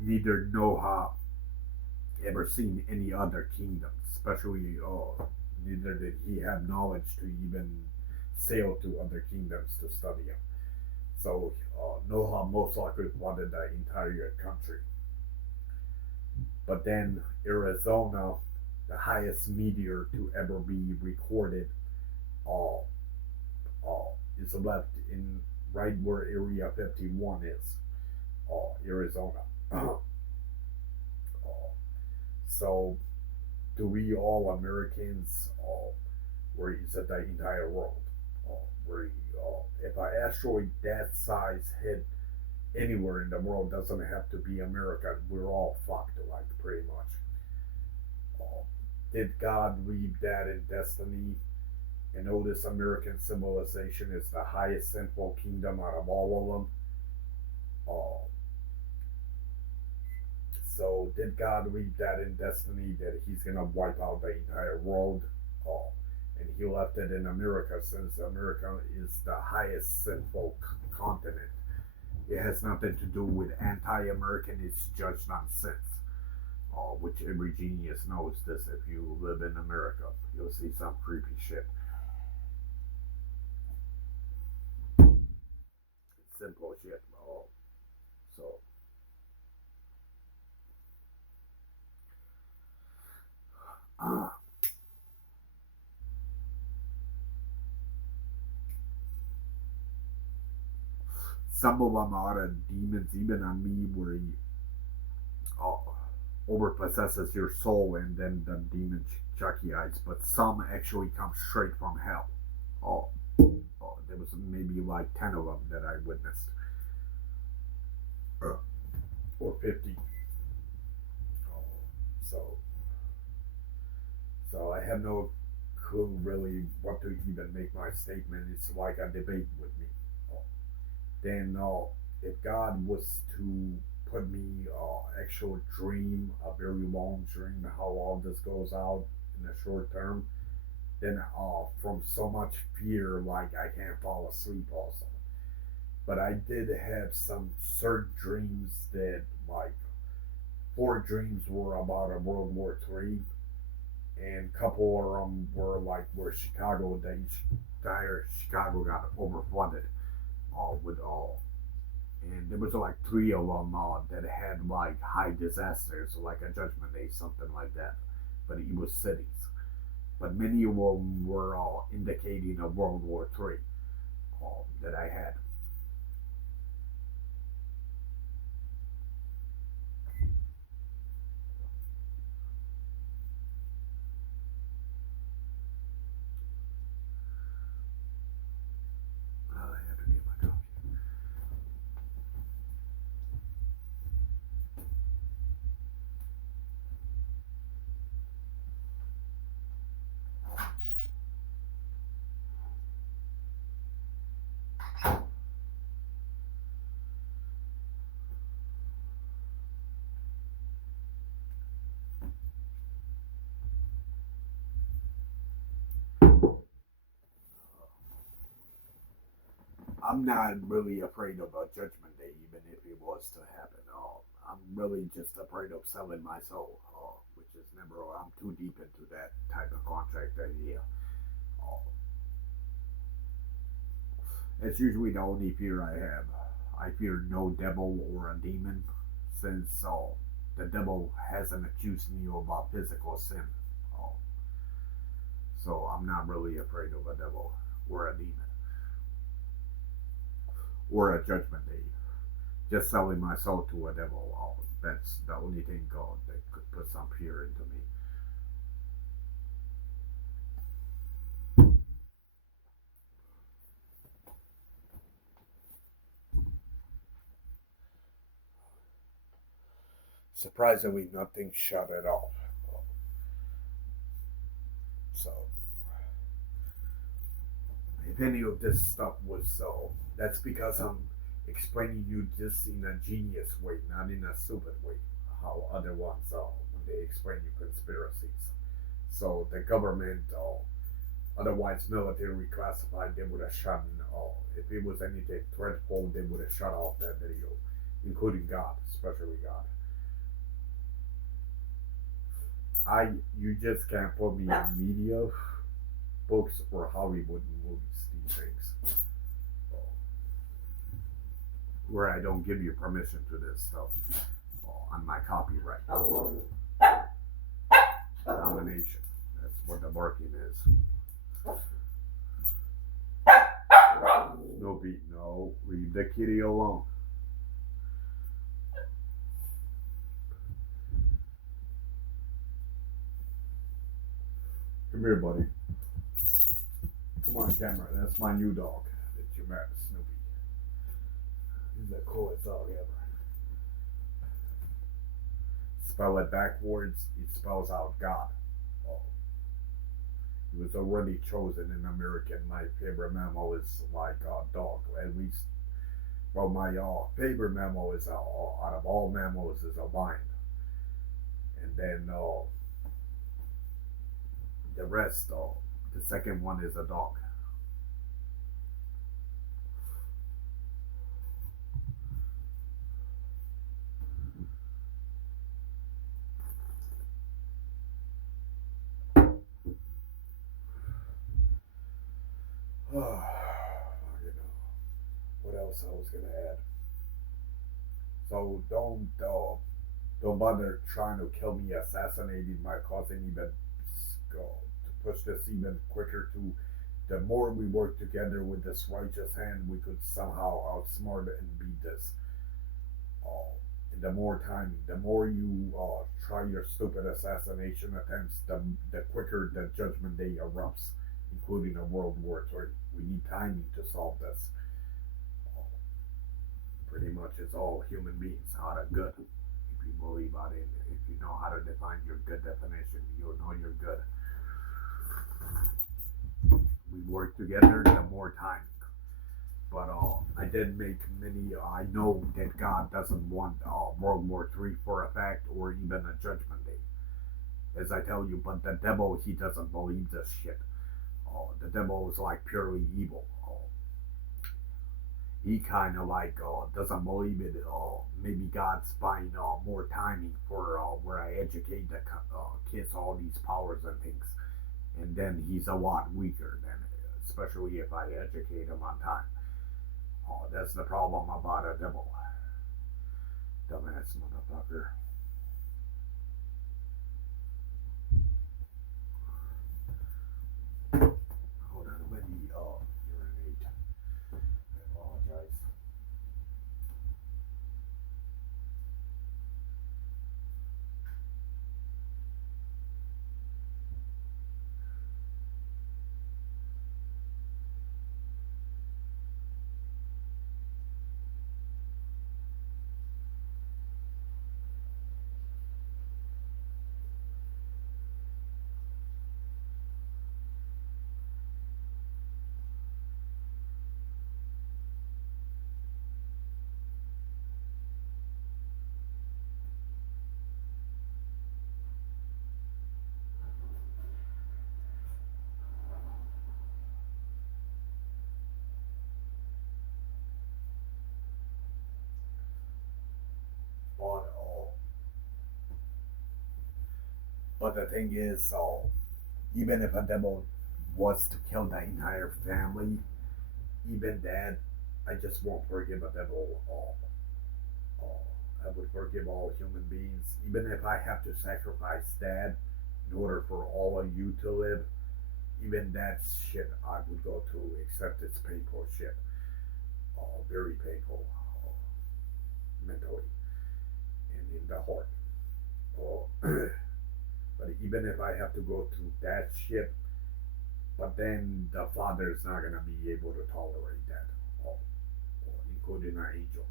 Neither Noah ever seen any other kingdoms, especially neither did he have knowledge to even sail to other kingdoms to study them. So Noah most likely flooded the entire country. But then Arizona, the highest meteor to ever be recorded, uh, uh, is left in right where Area 51 is, Arizona. So, do we all Americans, where is it the entire world? Where if an asteroid that size hit anywhere in the world, doesn't have to be America, we're all fucked, like pretty much. Uh, did God leave that in destiny? And know this American civilization is the highest sinful kingdom out of all of them. Uh, so did God leave that in destiny that He's gonna wipe out the entire world? Uh, and He left it in America since America is the highest sinful continent. It has nothing to do with anti-American. It's judged on sense. Which every genius knows this. If you live in America, you'll see some creepy shit. It's simple shit. So uh, some of them are demons, even on me, where he uh, overpossesses your soul, and then the demon Chucky eyes. But some actually come straight from hell. Oh, there was maybe like 10 of them that I witnessed, uh, or 50. Oh, so, so I have no clue really what to even make my statement. It's like a debate with me. Oh, then, if God was to put me actual dream, a very long dream, how all this goes out in the short term, then from so much fear, like I can't fall asleep also. But I did have some certain dreams that, like, four dreams were about a World War III, and a couple of them were like where Chicago, the entire Chicago got over flooded, with all. And there was like three of them that had like high disasters, like a Judgment Day, something like that. But it was cities. But many of them were indicating a World War III that I had. I had to get my coffee. I'm not really afraid of a Judgment Day, even if it was to happen. I'm really just afraid of selling my soul, which is never. I'm too deep into that type of contract idea. Uh, it's usually the only fear I have. I fear no devil or a demon, since the devil hasn't accused me of a physical sin. Uh, so I'm not really afraid of a devil or a demon. or a judgment day. Just selling my soul to a devil. That's the only thing God that could put some fear into me. Surprisingly, nothing shut it off. So, if any of this stuff was so, that's because I'm explaining you this in a genius way, not in a stupid way. How other ones are when they explain you conspiracies. So the government, otherwise military classified, they would have shut. If it was anything threatful, they would have shut off that video, including God, especially God. You just can't put me in media, books, or Hollywood movies. These things, where I don't give you permission to this stuff on my copyright. Domination. That's what the barking is. Snoopy, no, leave the kitty alone. Come here, buddy. Come on, camera. That's my new dog that you met, Snoopy. He's the coolest dog ever. Spell it backwards, it spells out God. Oh. It was already chosen in American. My favorite mammal is like a dog. At least, well, my favorite mammal is out of all mammals is a lion, and then the rest. The second one is a dog. You know what else I was gonna add. So don't bother trying to kill me, assassinating my cousin even to push this even quicker to the more we work together with this righteous hand, we could somehow outsmart and beat this. And the more time, the more you try your stupid assassination attempts, the quicker the Judgment Day erupts, including a World War III. We need timing to solve this. Pretty much, it's all human beings out of good. If you believe on it, if you know how to define your good definition, you'll know you're good. We work together, the more time. But I did make many. I know that God doesn't want World War III for a fact, or even a Judgment Day. As I tell you, but the devil, he doesn't believe this shit. The devil is like purely evil. He kind of like doesn't believe it. Maybe God's buying more timing for where I educate the kids all these powers and things, and then he's a lot weaker than, especially if I educate him on time. That's the problem about a devil. Dumbass motherfucker. Hold on, let me urinate. I apologize. But but the thing is, even if a devil was to kill the entire family, even that, I just won't forgive a devil. I would forgive all human beings, even if I have to sacrifice that in order for all of you to live. Even that shit I would go through, except it's painful shit. very painful mentally and in the heart. Oh, but even if I have to go through that shit, but then the father's not gonna be able to tolerate that, oh, including an angel,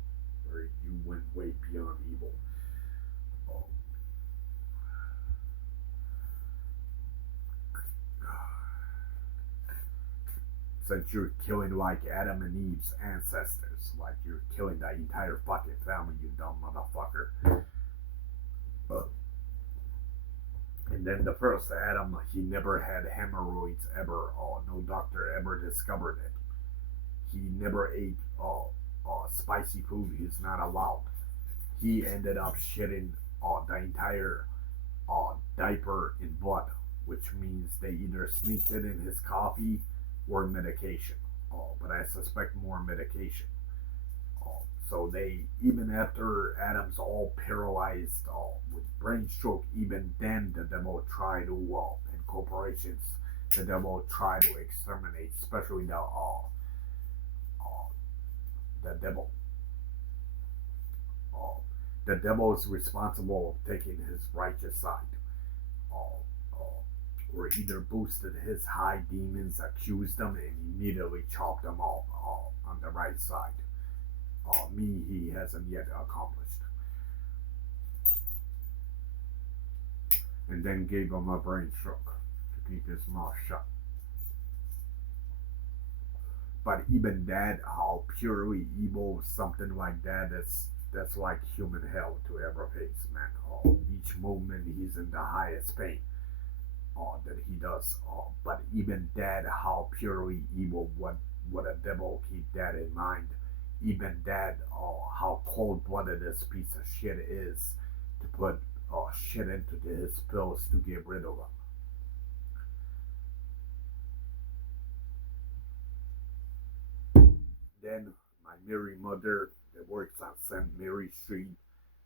where you went way beyond evil. Oh, since you're killing like Adam and Eve's ancestors, like you're killing the entire fucking family, you dumb motherfucker. Uh, and then the first Adam, he never had hemorrhoids ever. Oh, no doctor ever discovered it. He never ate spicy food. He's not allowed. He ended up shitting the entire diaper in blood, which means they either sneaked it in his coffee or medication. But I suspect more medication. So they, even after Adam's all paralyzed with brain stroke, even then the devil tried to, in corporations, the devil tried to exterminate, especially the devil. Uh, the devil is responsible for taking his righteous side. Uh, or either boosted his high demons, accused them, and immediately chopped them off on the right side. Me, he hasn't yet accomplished. And then gave him a brain stroke to keep his mouth shut. But even that, how purely evil something like that, that's like human hell to ever face, man. Each moment he's in the highest pain that he does. But even that, how purely evil, what a devil keep that in mind. Even that, how cold blooded this piece of shit is to put shit into his pills to get rid of him. Then my Mary mother that works on St. Mary Street,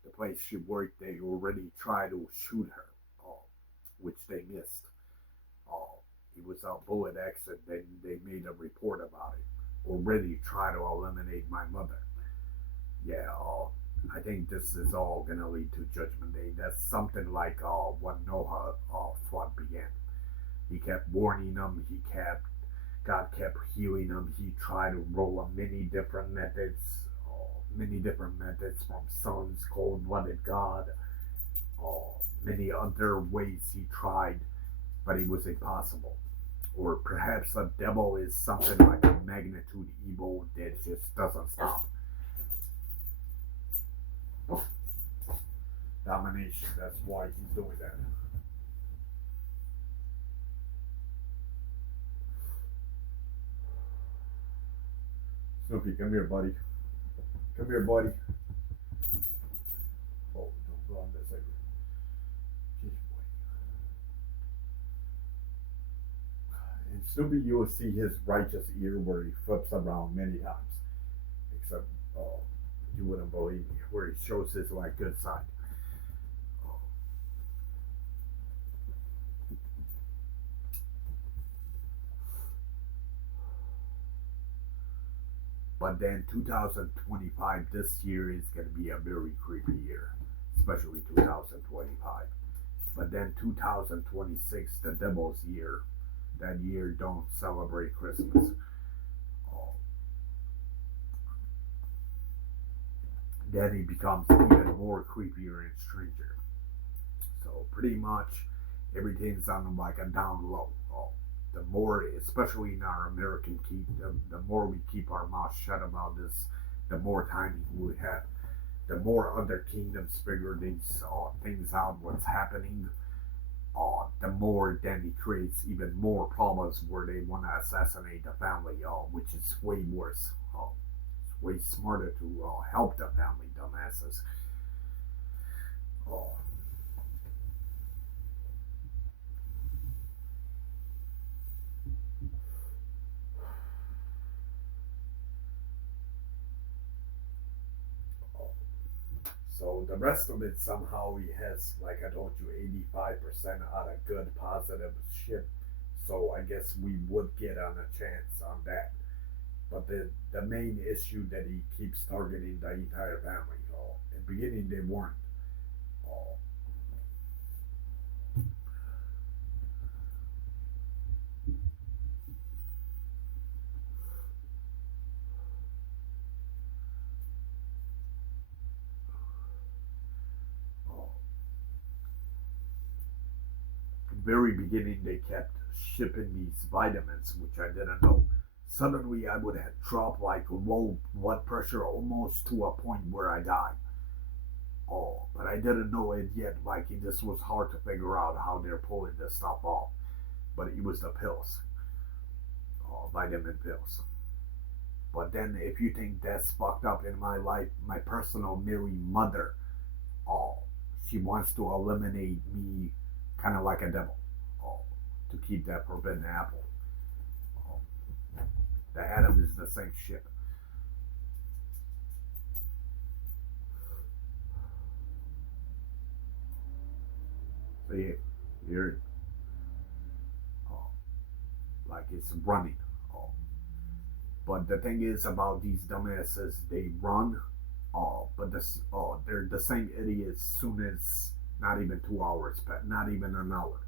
the place she worked, they already tried to shoot her, which they missed. Uh, it was a bullet accident. They made a report about it. Already try to eliminate my mother. Yeah, I think this is all gonna lead to Judgment Day. That's something like what Noah flood began. He kept warning them. God kept healing him. He tried to roll on many different methods from sons, cold-blooded God, many other ways he tried, but it was impossible. Or perhaps the devil is something like a magnitude evil that just doesn't stop. Domination. That's why he's doing that. Snoopy, come here, buddy. Come here, buddy. Oh, don't go on this side. Jeez, boy. In Snoopy, you will see his righteous ear where he flips around many times. Except, you wouldn't believe me, where he shows his like good side. Oh. But then 2025, this year is going to be a very creepy year, especially 2025. But then 2026, the devil's year. That year don't celebrate Christmas. Oh, then it becomes even more creepier and stranger. So pretty much everything's on like a down low. The more, especially in our American keep, the more we keep our mouth shut about this, the more time we have. The more other kingdoms figure these things out, what's happening, the more then it creates even more problems where they want to assassinate the family, which is way worse. It's way smarter to help the family, dumbasses. Uh, so the rest of it somehow he has, like I told you, 85% out of good, positive shit. So I guess we would get on a chance on that. But the main issue that he keeps targeting the entire family. In the beginning, they weren't. Uh, uh, Very beginning, they kept shipping these vitamins, which I didn't know. Suddenly, I would have dropped like low blood pressure almost to a point where I died. But I didn't know it yet. Like it just was hard to figure out how they're pulling this stuff off. But it was the pills, vitamin pills. But then, if you think that's fucked up in my life, my personal Mary mother, oh, she wants to eliminate me, kind of like a devil, oh, to keep that forbidden apple. Oh, the Adam is the same shit. So you're oh, like it's running. Oh. But the thing is about these dumbasses, they run. But they're the same idiots soon as not even 2 hours, but not even an hour.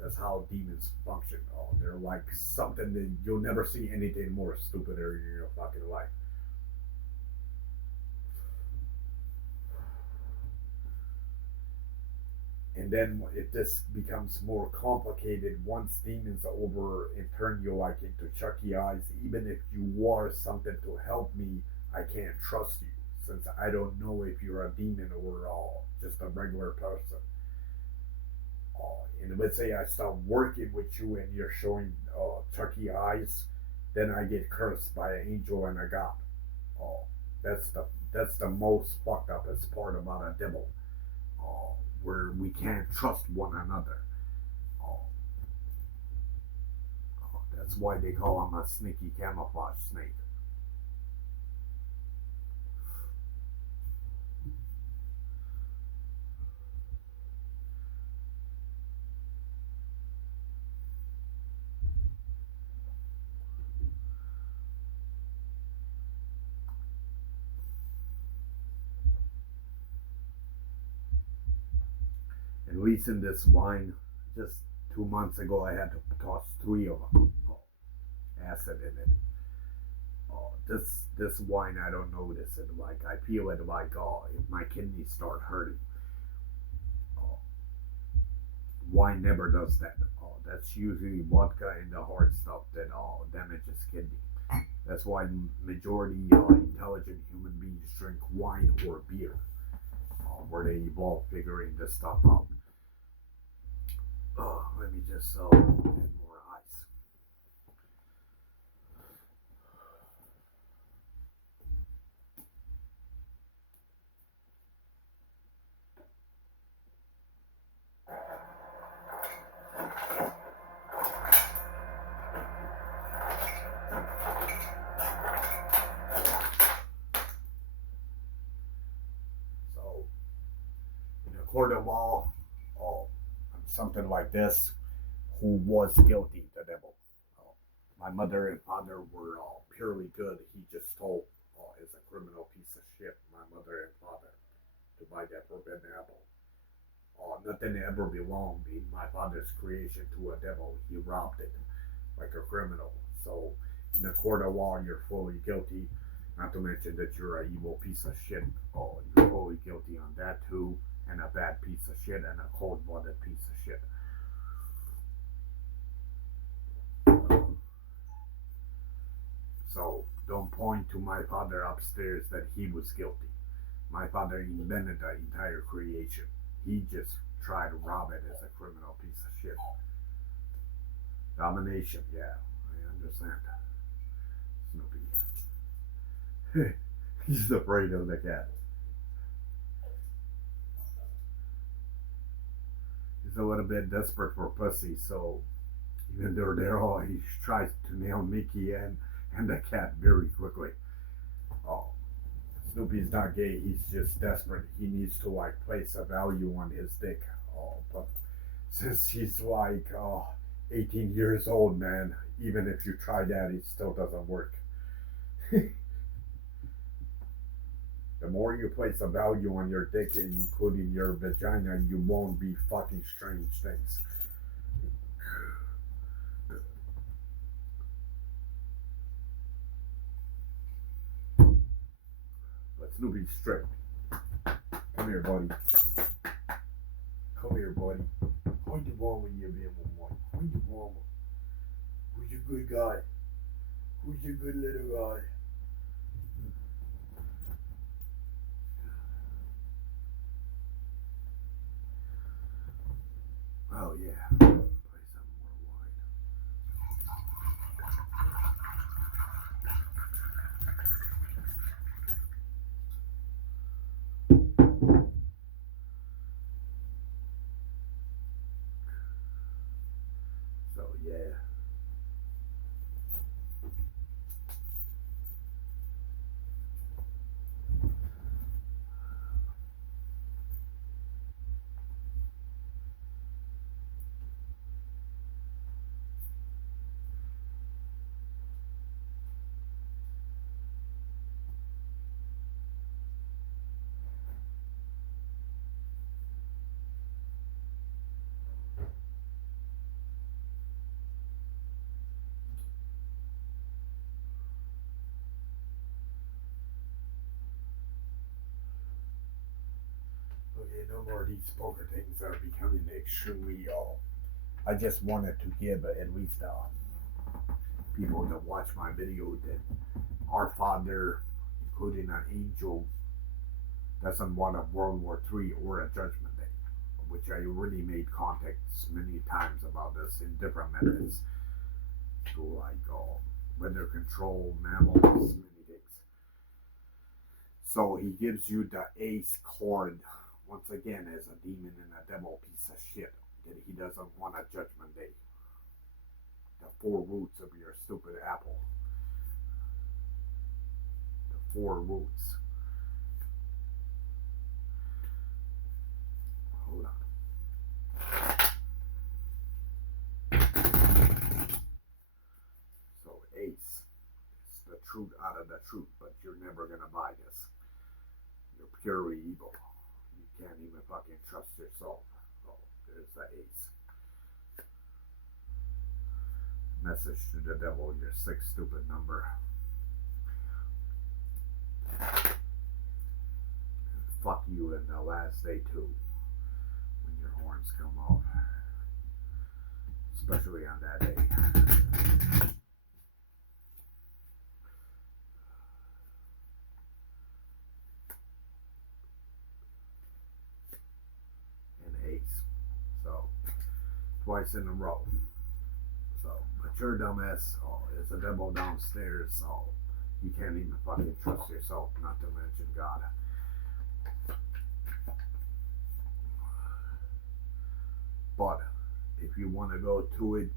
That's how demons function. They're like something that you'll never see anything more stupider in your fucking life. And then if this becomes more complicated, once demons over and turn you like into Chucky eyes, even if you were something to help me, I can't trust you since I don't know if you're a demon or just a regular person. And let's say I start working with you and you're showing Chucky eyes, then I get cursed by an angel and a god. Oh, that's the most fucked up part about a devil, uh, where we can't trust one another. Uh, that's why they call him a sneaky camouflage snake. At least in this wine, just 2 months ago, I had to toss three of them. Acid in it. This wine, I don't notice it. Like I feel it like if my kidneys start hurting. Oh, wine never does that. That's usually vodka and the hard stuff that damages kidney. That's why majority intelligent human beings drink wine or beer, where they evolve figuring this stuff out. Let me just add more ice. So in a court of law, uh, something like this, who was guilty, the devil. Uh, my mother and father were purely good. He just stole, as a criminal piece of shit, my mother and father to buy that forbidden apple. Nothing ever belonged in my father's creation to a devil. He robbed it like a criminal. So, in the court of law, you're fully guilty. Not to mention that you're an evil piece of shit. You're fully guilty on that too, and a bad piece of shit, and a cold-blooded piece of shit. So don't point to my father upstairs that he was guilty. My father invented the entire creation. He just tried to rob it as a criminal piece of shit. Domination, yeah, I understand. Snoopy. He's afraid of the cat. He's a little bit desperate for pussy, so even though they're all, he tries to nail Mickey and the cat very quickly. Oh, Snoopy's not gay. He's just desperate. He needs to like place a value on his dick. But since he's like 18 years old, man, even if you try that, it still doesn't work. The more you place a value on your dick, including your vagina, you won't be fucking strange things. But Snoopy's straight. Come here, buddy. Come here, buddy. Hold your mama, you little one. Hold your mama. Who's your good guy? Who's your good little guy? Oh yeah. Play some more wine. So yeah. Okay, no more of these poker things are becoming extremely I just wanted to give at least people that watch my video that our Father, including an angel, doesn't want a World War III or a Judgment Day, which I already made contacts many times about this in different methods, to like weather control, mammals, many things. So he gives you the ace card once again as a demon and a devil piece of shit that he doesn't want a Judgment Day. The four roots of your stupid apple. The four roots. Hold on. So ace is the truth out of the truth, but you're never gonna buy this. You're purely evil. You can't even fucking trust yourself. Oh, there's the ace. Message to the devil, your sick, stupid number. Fuck you in the last day too, when your horns come off. Especially on that day. And ace. So, twice in a row. So, but your dumbass is a devil downstairs, so you can't even fucking trust yourself, not to mention God. But if you want to go to it,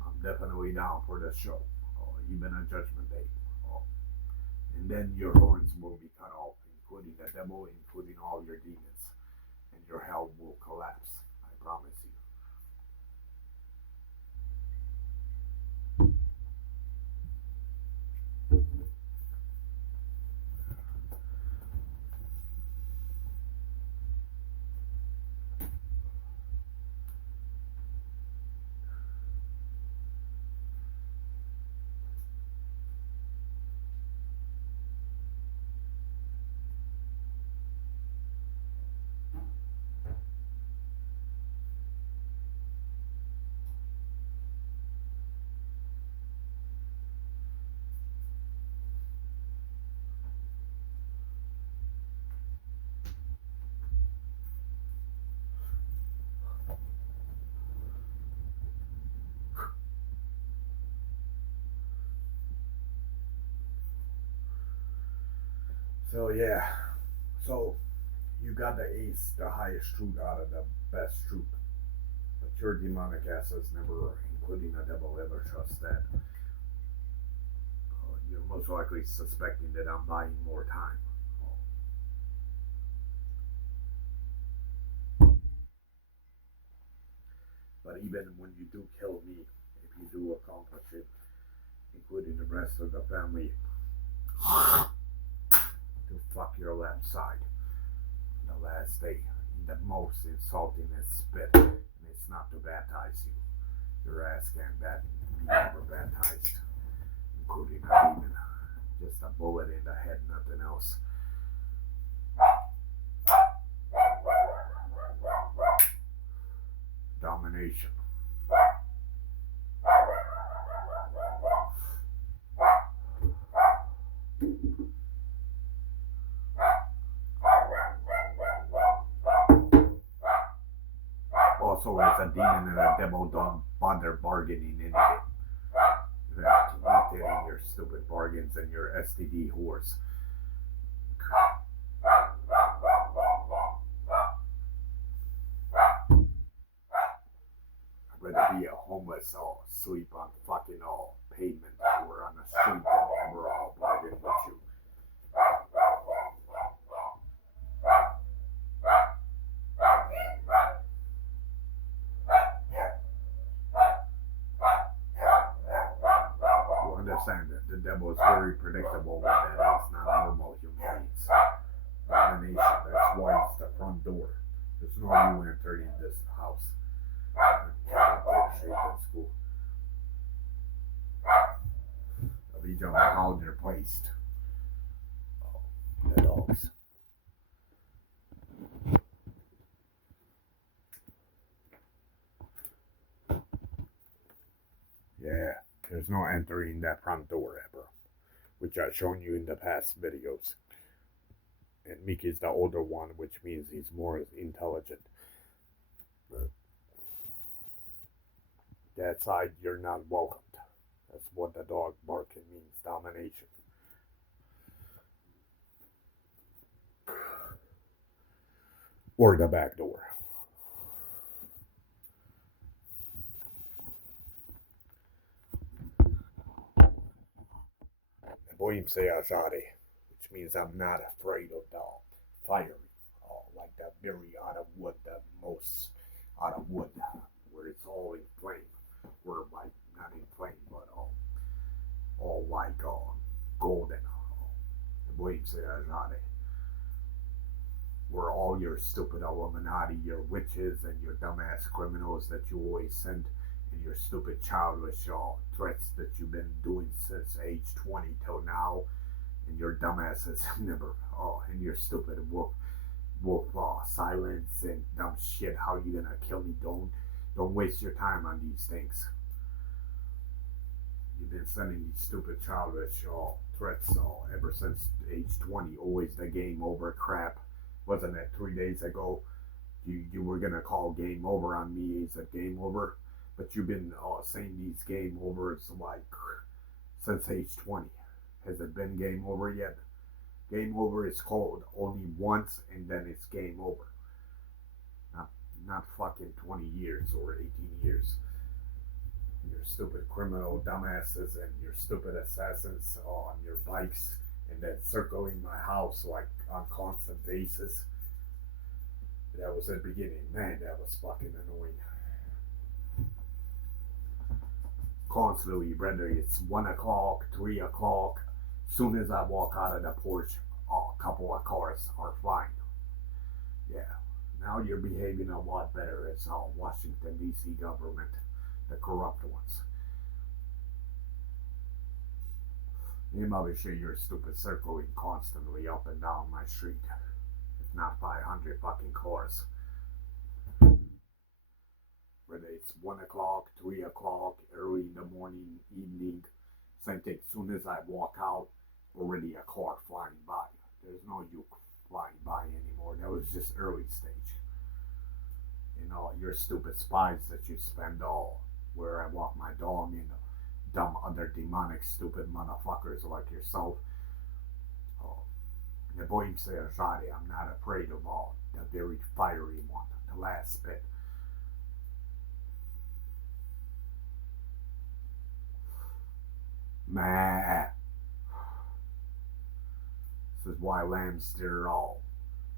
I'm definitely down for the show. Even a Judgment Day. And then your horns will be cut off, including the devil, including all your demons. And your hell will collapse. I promise you. So yeah. So you got the ace, the highest truth out of the best truth. But your demonic assets never, including the devil, ever trust that. You're most likely suspecting that I'm buying more time. But even when you do kill me, if you do accomplish it, including the rest of the family, to fuck your left side. The last day, the most insulting is spit, and it's not to baptize you. Your ass can't be ever baptized, including a demon. Just a bullet in the head, nothing else. Domination. Also, as a demon and a devil, don't bother bargaining anything. You have to eat it in your stupid bargains and your STD whores. I'd rather be a homeless or sleep on fucking all pavement or on the street than ever all bargain with you. You understand that the devil is very predictable when that is not normal human beings. Domination, that's why it's the front door. There's no you entering this house. School. I'll be jumping how they're placed. Oh, the dogs. Yeah, there's no entering that front door ever, which I've shown you in the past videos. And Mickey's the older one, which means he's more intelligent. That side, you're not welcomed. That's what the dog barking means, domination. Or the back door. Boim se ajare, which means I'm not afraid of the fiery. Like that berry out of wood, the most out of wood, where it's all in flame. Or like not in flame, but all like golden. Boim se ajare. Where all your stupid Illuminati, your witches, and your dumbass criminals that you always send, and your stupid childish threats that you've been doing since age 20 till now, and your dumbasses never, and your stupid wolf silence and dumb shit. How you gonna kill me? Don't waste your time on these things. You've been sending these stupid childish threats ever since age 20. Always the game over crap. Wasn't it 3 days ago? You were gonna call game over on me. Is it game over? But you've been saying these game overs like since age 20. Has it been game over yet? Game over is called only once, and then it's game over. Not fucking 20 years or 18 years. Your stupid criminal dumbasses and your stupid assassins on your bikes and then circling my house like on constant basis. That was the beginning. Man, that was fucking annoying. Constantly, whether it's 1 o'clock, 3 o'clock, soon as I walk out of the porch, a couple of cars are flying. Yeah, now you're behaving a lot better as Washington, D.C. government, the corrupt ones. Maybe you're stupid circling constantly up and down my street. If not 500 fucking cars. Whether it's 1 o'clock, 3 o'clock, early in the morning, evening, same thing. As soon as I walk out, already a car flying by. There's no you flying by anymore. That was just early stage. And all your stupid spies that you spend all where I walk my dog and dumb other demonic stupid motherfuckers like yourself. The boy say Ajari, I'm not afraid of all the very fiery one, the last bit. Meh. This is why lambs, they're all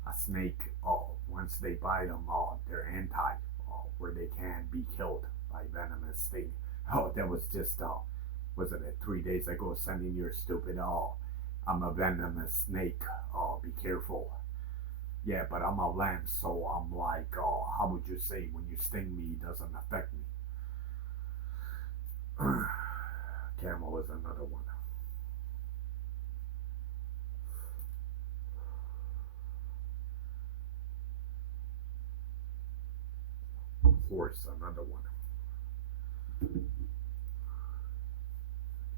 a snake. Once they bite them, they're anti, where they can be killed by venomous sting. That was just, wasn't it 3 days ago sending your stupid I'm a venomous snake. Oh, be careful. Yeah, but I'm a lamb, so I'm like, oh, how would you say when you sting me, it doesn't affect me? Camel is another one. Horse, another one.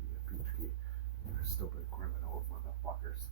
Yeah, Peachkey. You're stupid criminals, motherfuckers.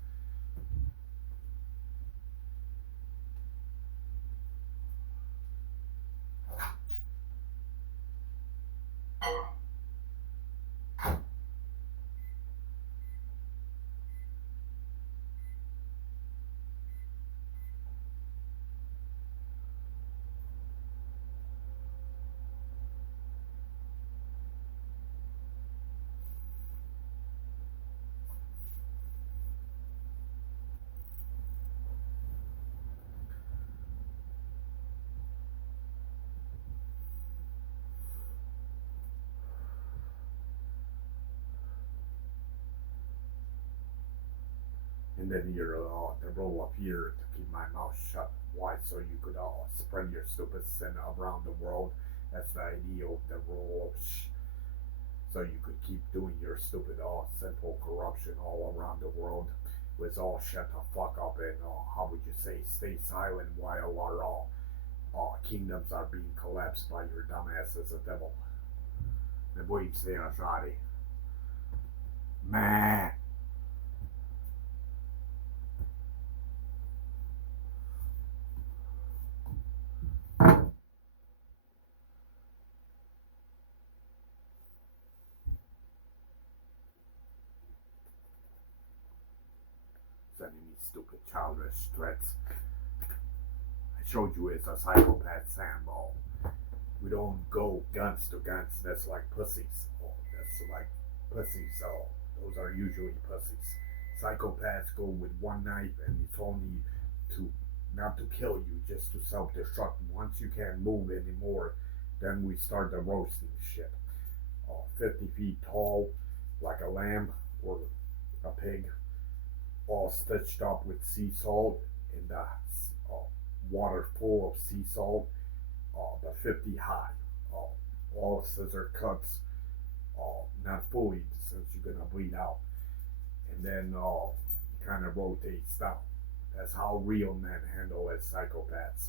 And then you're the roll up here to keep my mouth shut. Why? So you could spread your stupid sin around the world. That's the idea of the roll up. So you could keep doing your stupid sinful corruption all around the world. Was all shut the fuck up and how would you say stay silent while our kingdoms are being collapsed by your dumbass as a devil. Ne bojim se ja žari. Man. Sending me stupid childish threats. I showed you as a psychopath sandball. We don't go guns to guns. That's like pussies. Oh, that's like pussies. Oh, those are usually pussies. Psychopaths go with one knife, and it's only to not to kill you, just to self-destruct. Once you can't move anymore, then we start the roasting shit. 50 feet tall, like a lamb or a pig, all stitched up with sea salt in the water full of sea salt, but 50 high. Uh, all scissor cuts, not fully since you're gonna bleed out. And then you kind of rotates down. That's how real men handle as psychopaths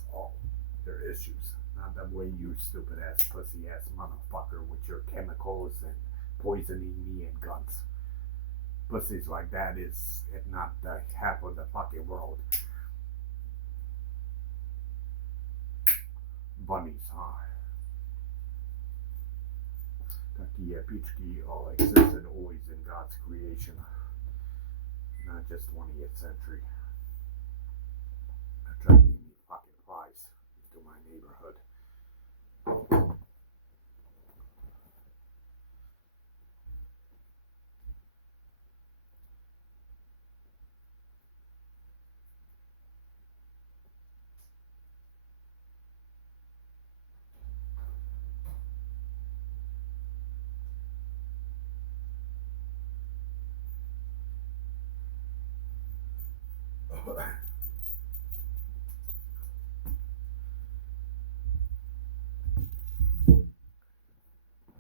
their issues. Not the way you stupid ass pussy ass motherfucker with your chemicals and poisoning me and guns. Pussies like that is if not the half of the fucking world. Bunnies, huh? Такие птички existed always in God's creation, not just 20th century. Attracting me fucking flies into my neighborhood.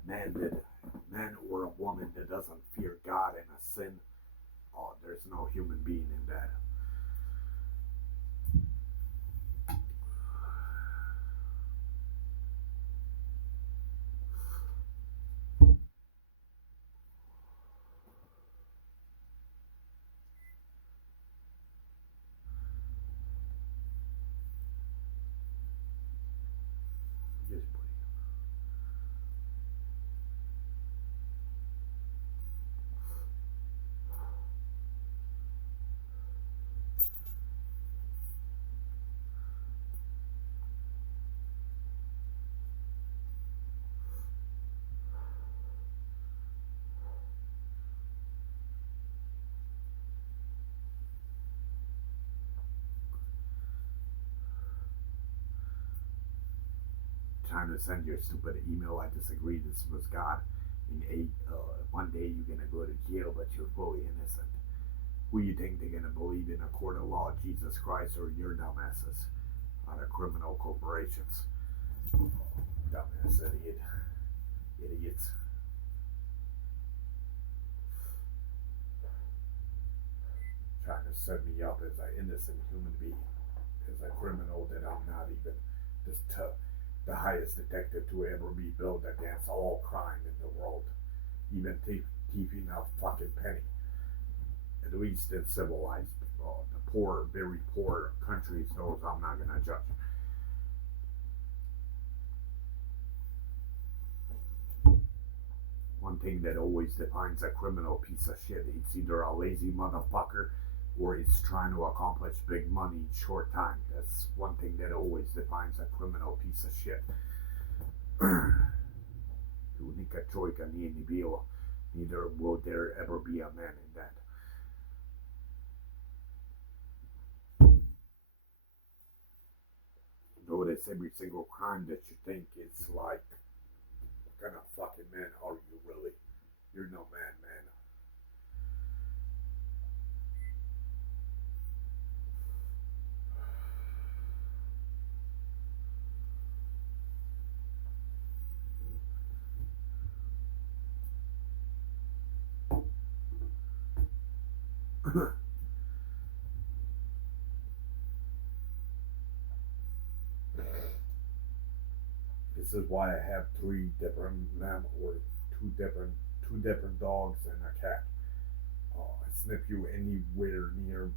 man that man or a woman that doesn't fear God and a sin, there's no human being in that. Yes, buddy. Trying to send your stupid email. I disagree. This was God. In one day you're gonna go to jail, but you're fully innocent. Who you think they're gonna believe in a court of law, Jesus Christ or your dumbasses out of criminal corporations? Dumbass idiot. Idiots. Trying to set me up as an innocent human being, as a criminal that I'm not even. Just the highest detective to ever be built against all crime in the world. Even thieving a fucking penny. At least in civilized, the poor, very poor countries, those I'm not gonna judge. One thing that always defines a criminal piece of shit, it's either a lazy motherfucker or he's trying to accomplish big money in short time. That's one thing that always defines a criminal piece of shit. Unica trojka nije ni bilo. Neither will there ever be a man in that. Notice every single crime that you think is like, what kind of fucking man are you really? You're no man, man. This is why I have three different or two different dogs and a cat. I snip you anywhere near.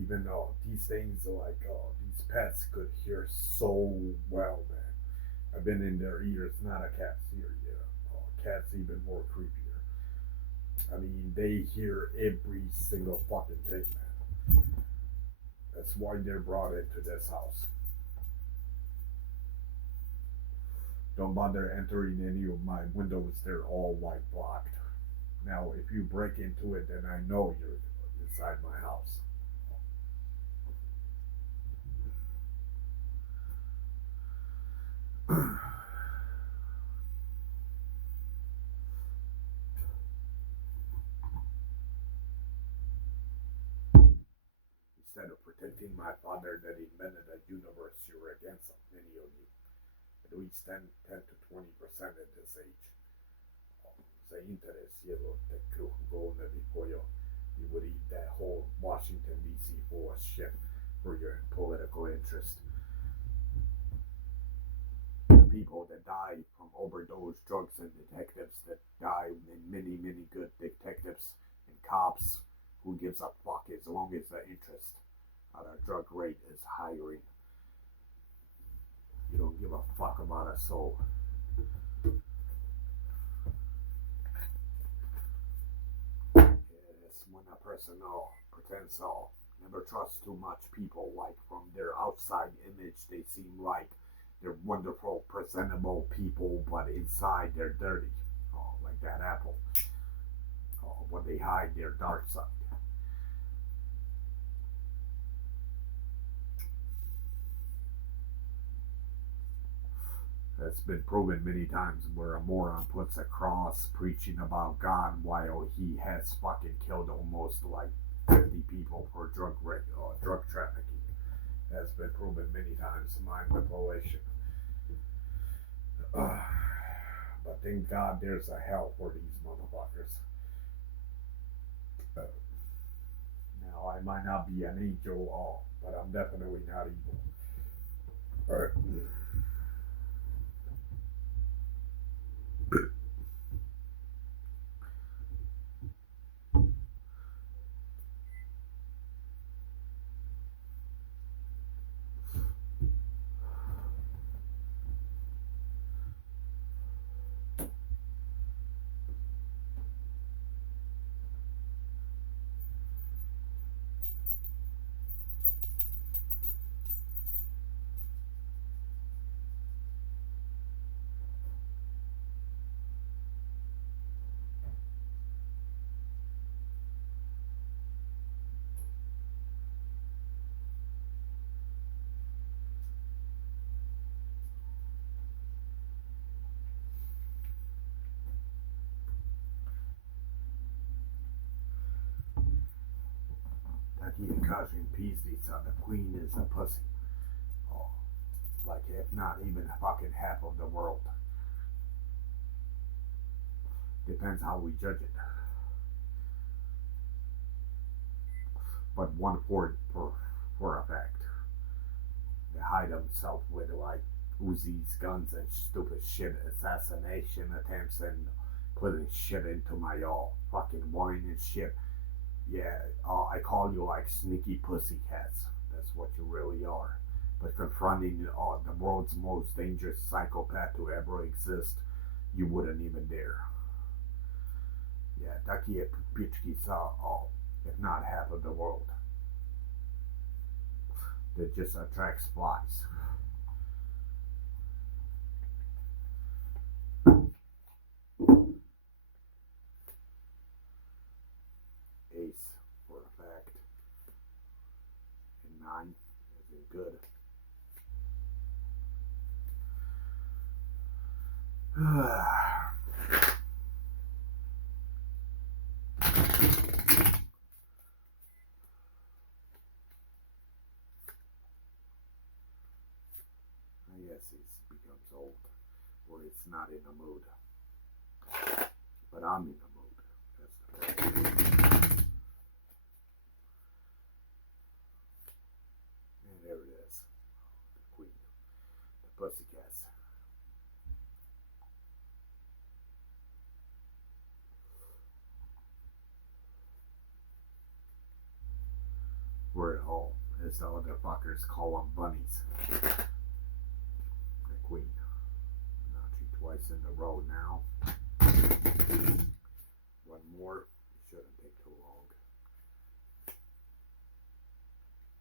Even these things like these pets could hear so well, man. I've been in their ears, not a cat's ear. Yeah, cat's even more creepier. I mean, they hear every single fucking thing, man. That's why they're brought into this house. Don't bother entering any of my windows; they're all like blocked. Now, if you break into it, then I know you're inside my house. Instead of protecting my father that invented a universe, you're against many of you. At least 10 to 20% at this age. Sa interes jedlo te kruh golne vipojo. You would eat that whole Washington D.C. full of shit for your political interest. The people that die from overdose drugs and detectives that die, and many, many good detectives and cops. Who gives a fuck as long as the interest of the drug rate is hiring? You don't give a fuck about a soul. It's when a person pretends never trust too much people. Like from their outside image, they seem like they're wonderful, presentable people, but inside they're dirty. Like that apple. When they hide their dark side. That's been proven many times where a moron puts a cross preaching about God while he has fucking killed almost like 50 people for drug trafficking. Has been proven many times. Mind manipulation. But thank God there's a hell for these motherfuckers. Now, I might not be an angel, but I'm definitely not evil. Alright. Cousin Pizza, the queen is a pussy. Oh, like if not even fucking half of the world. Depends how we judge it. But one for a fact. They hide themselves with like Uzis, guns, and stupid shit, assassination attempts, and putting shit into my fucking wine and shit. Yeah, I call you like sneaky pussy cats. That's what you really are. But confronting the world's most dangerous psychopath to ever exist, you wouldn't even dare. Yeah, такие птички saw all, if not half of the world. That just attracts flies. Ace, for a fact. And nine, is it good? I guess he becomes old, or it's not in the mood. But I'm in the mood. That's the problem. And there it is. The queen. The pussycats. We're at home, as the other fuckers call them bunnies. The queen. Nachi twice in a row now. One more. It shouldn't take too long.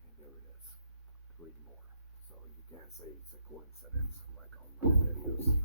And there it is. Three more. So you can't say it's a coincidence like all my videos.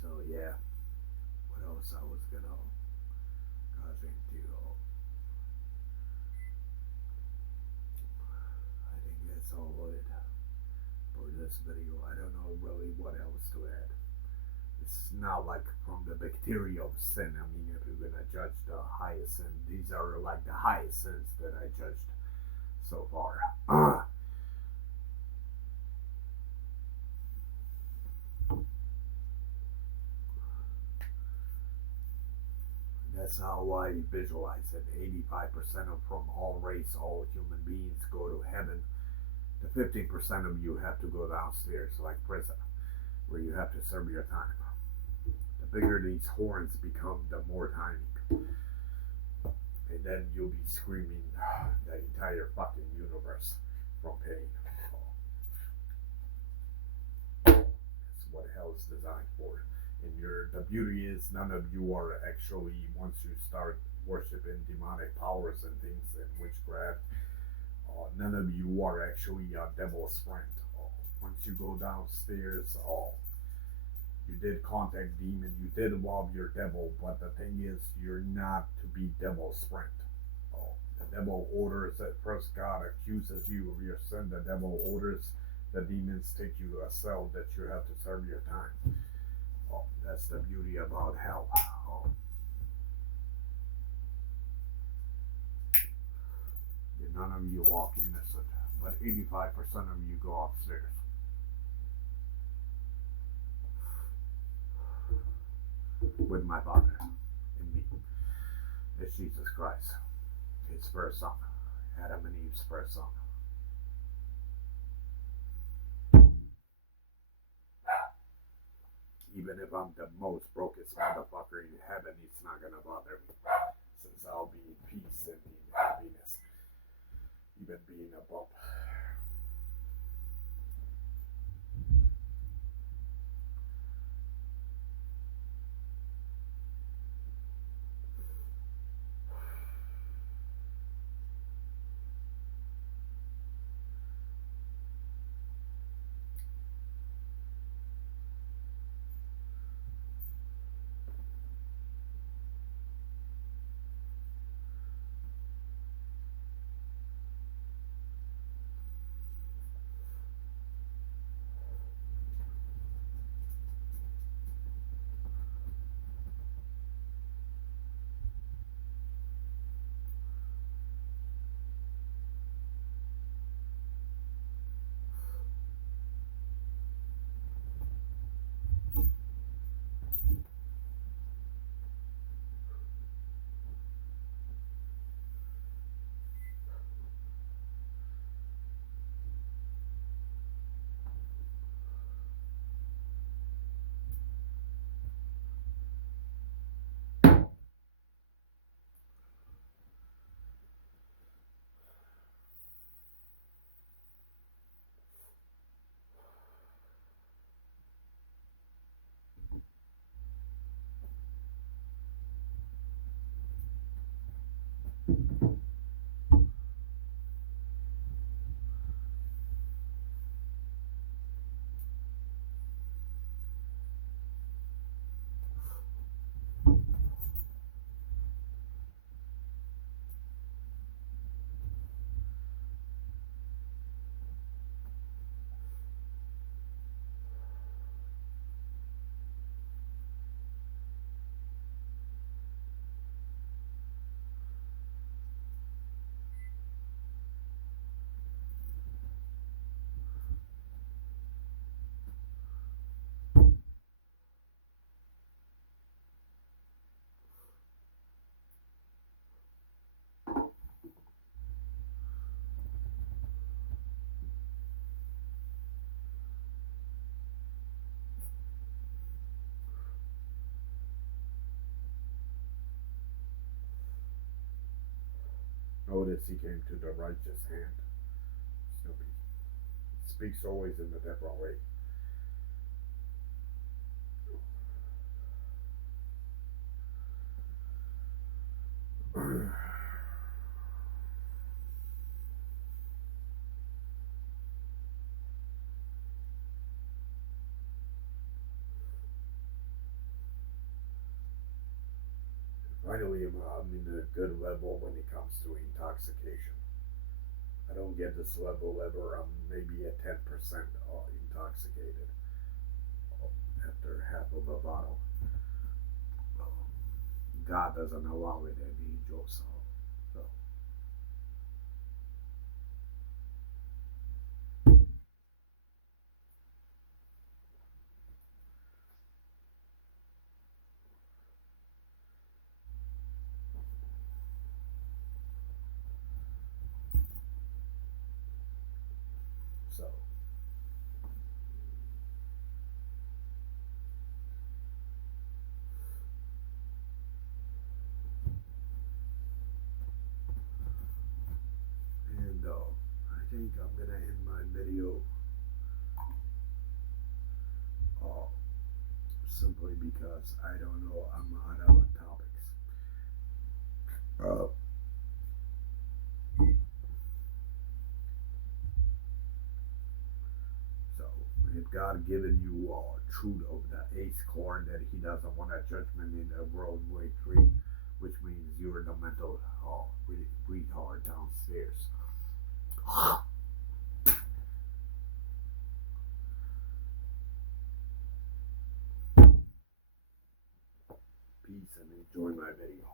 So yeah, what else I was gonna cause into? I think that's all it for this video. I don't know really what else to add. It's not like from the bacterial sin. I mean, if you're gonna judge the highest sin, these are like the highest sins that I judged so far. That's how I visualize it. 85% of from all race, all human beings go to heaven. The 15% of you have to go downstairs like prison, where you have to serve your time. The bigger these horns become, the more time And then you'll be screaming the entire fucking universe from pain. That's what hell is designed for. And the beauty is none of you are actually, once you start worshiping demonic powers and things and witchcraft, none of you are actually a devil's friend. Once you go downstairs, you did contact demon, you did involve your devil, but the thing is, you're not to be devil's friend. The devil orders at first God accuses you of your sin. The devil orders the demons take you to a cell that you have to serve your time. That's the beauty about hell. None of you walk innocent, but 85% of you go upstairs. With my Father and me. It's Jesus Christ, his first son, Adam and Eve's first son. Even if I'm the most brokest motherfucker in heaven, it's not gonna bother me, since I'll be in peace and in happiness, even being a bump. Notice he came to the righteous hand. Snoopy speaks always in the different way. Finally, I'm in a good level when it comes to intoxication. I don't get this level ever. I'm maybe at 10% intoxicated after half of a bottle. God doesn't allow it, and angels. So. So. think I'm gonna end my video uh, simply because I don't know, I'm out of topics. Uh, so, if God given you truth of the ace cord that He doesn't want a judgment in the World War III, which means you're the mental retard downstairs. Peace and enjoy my video.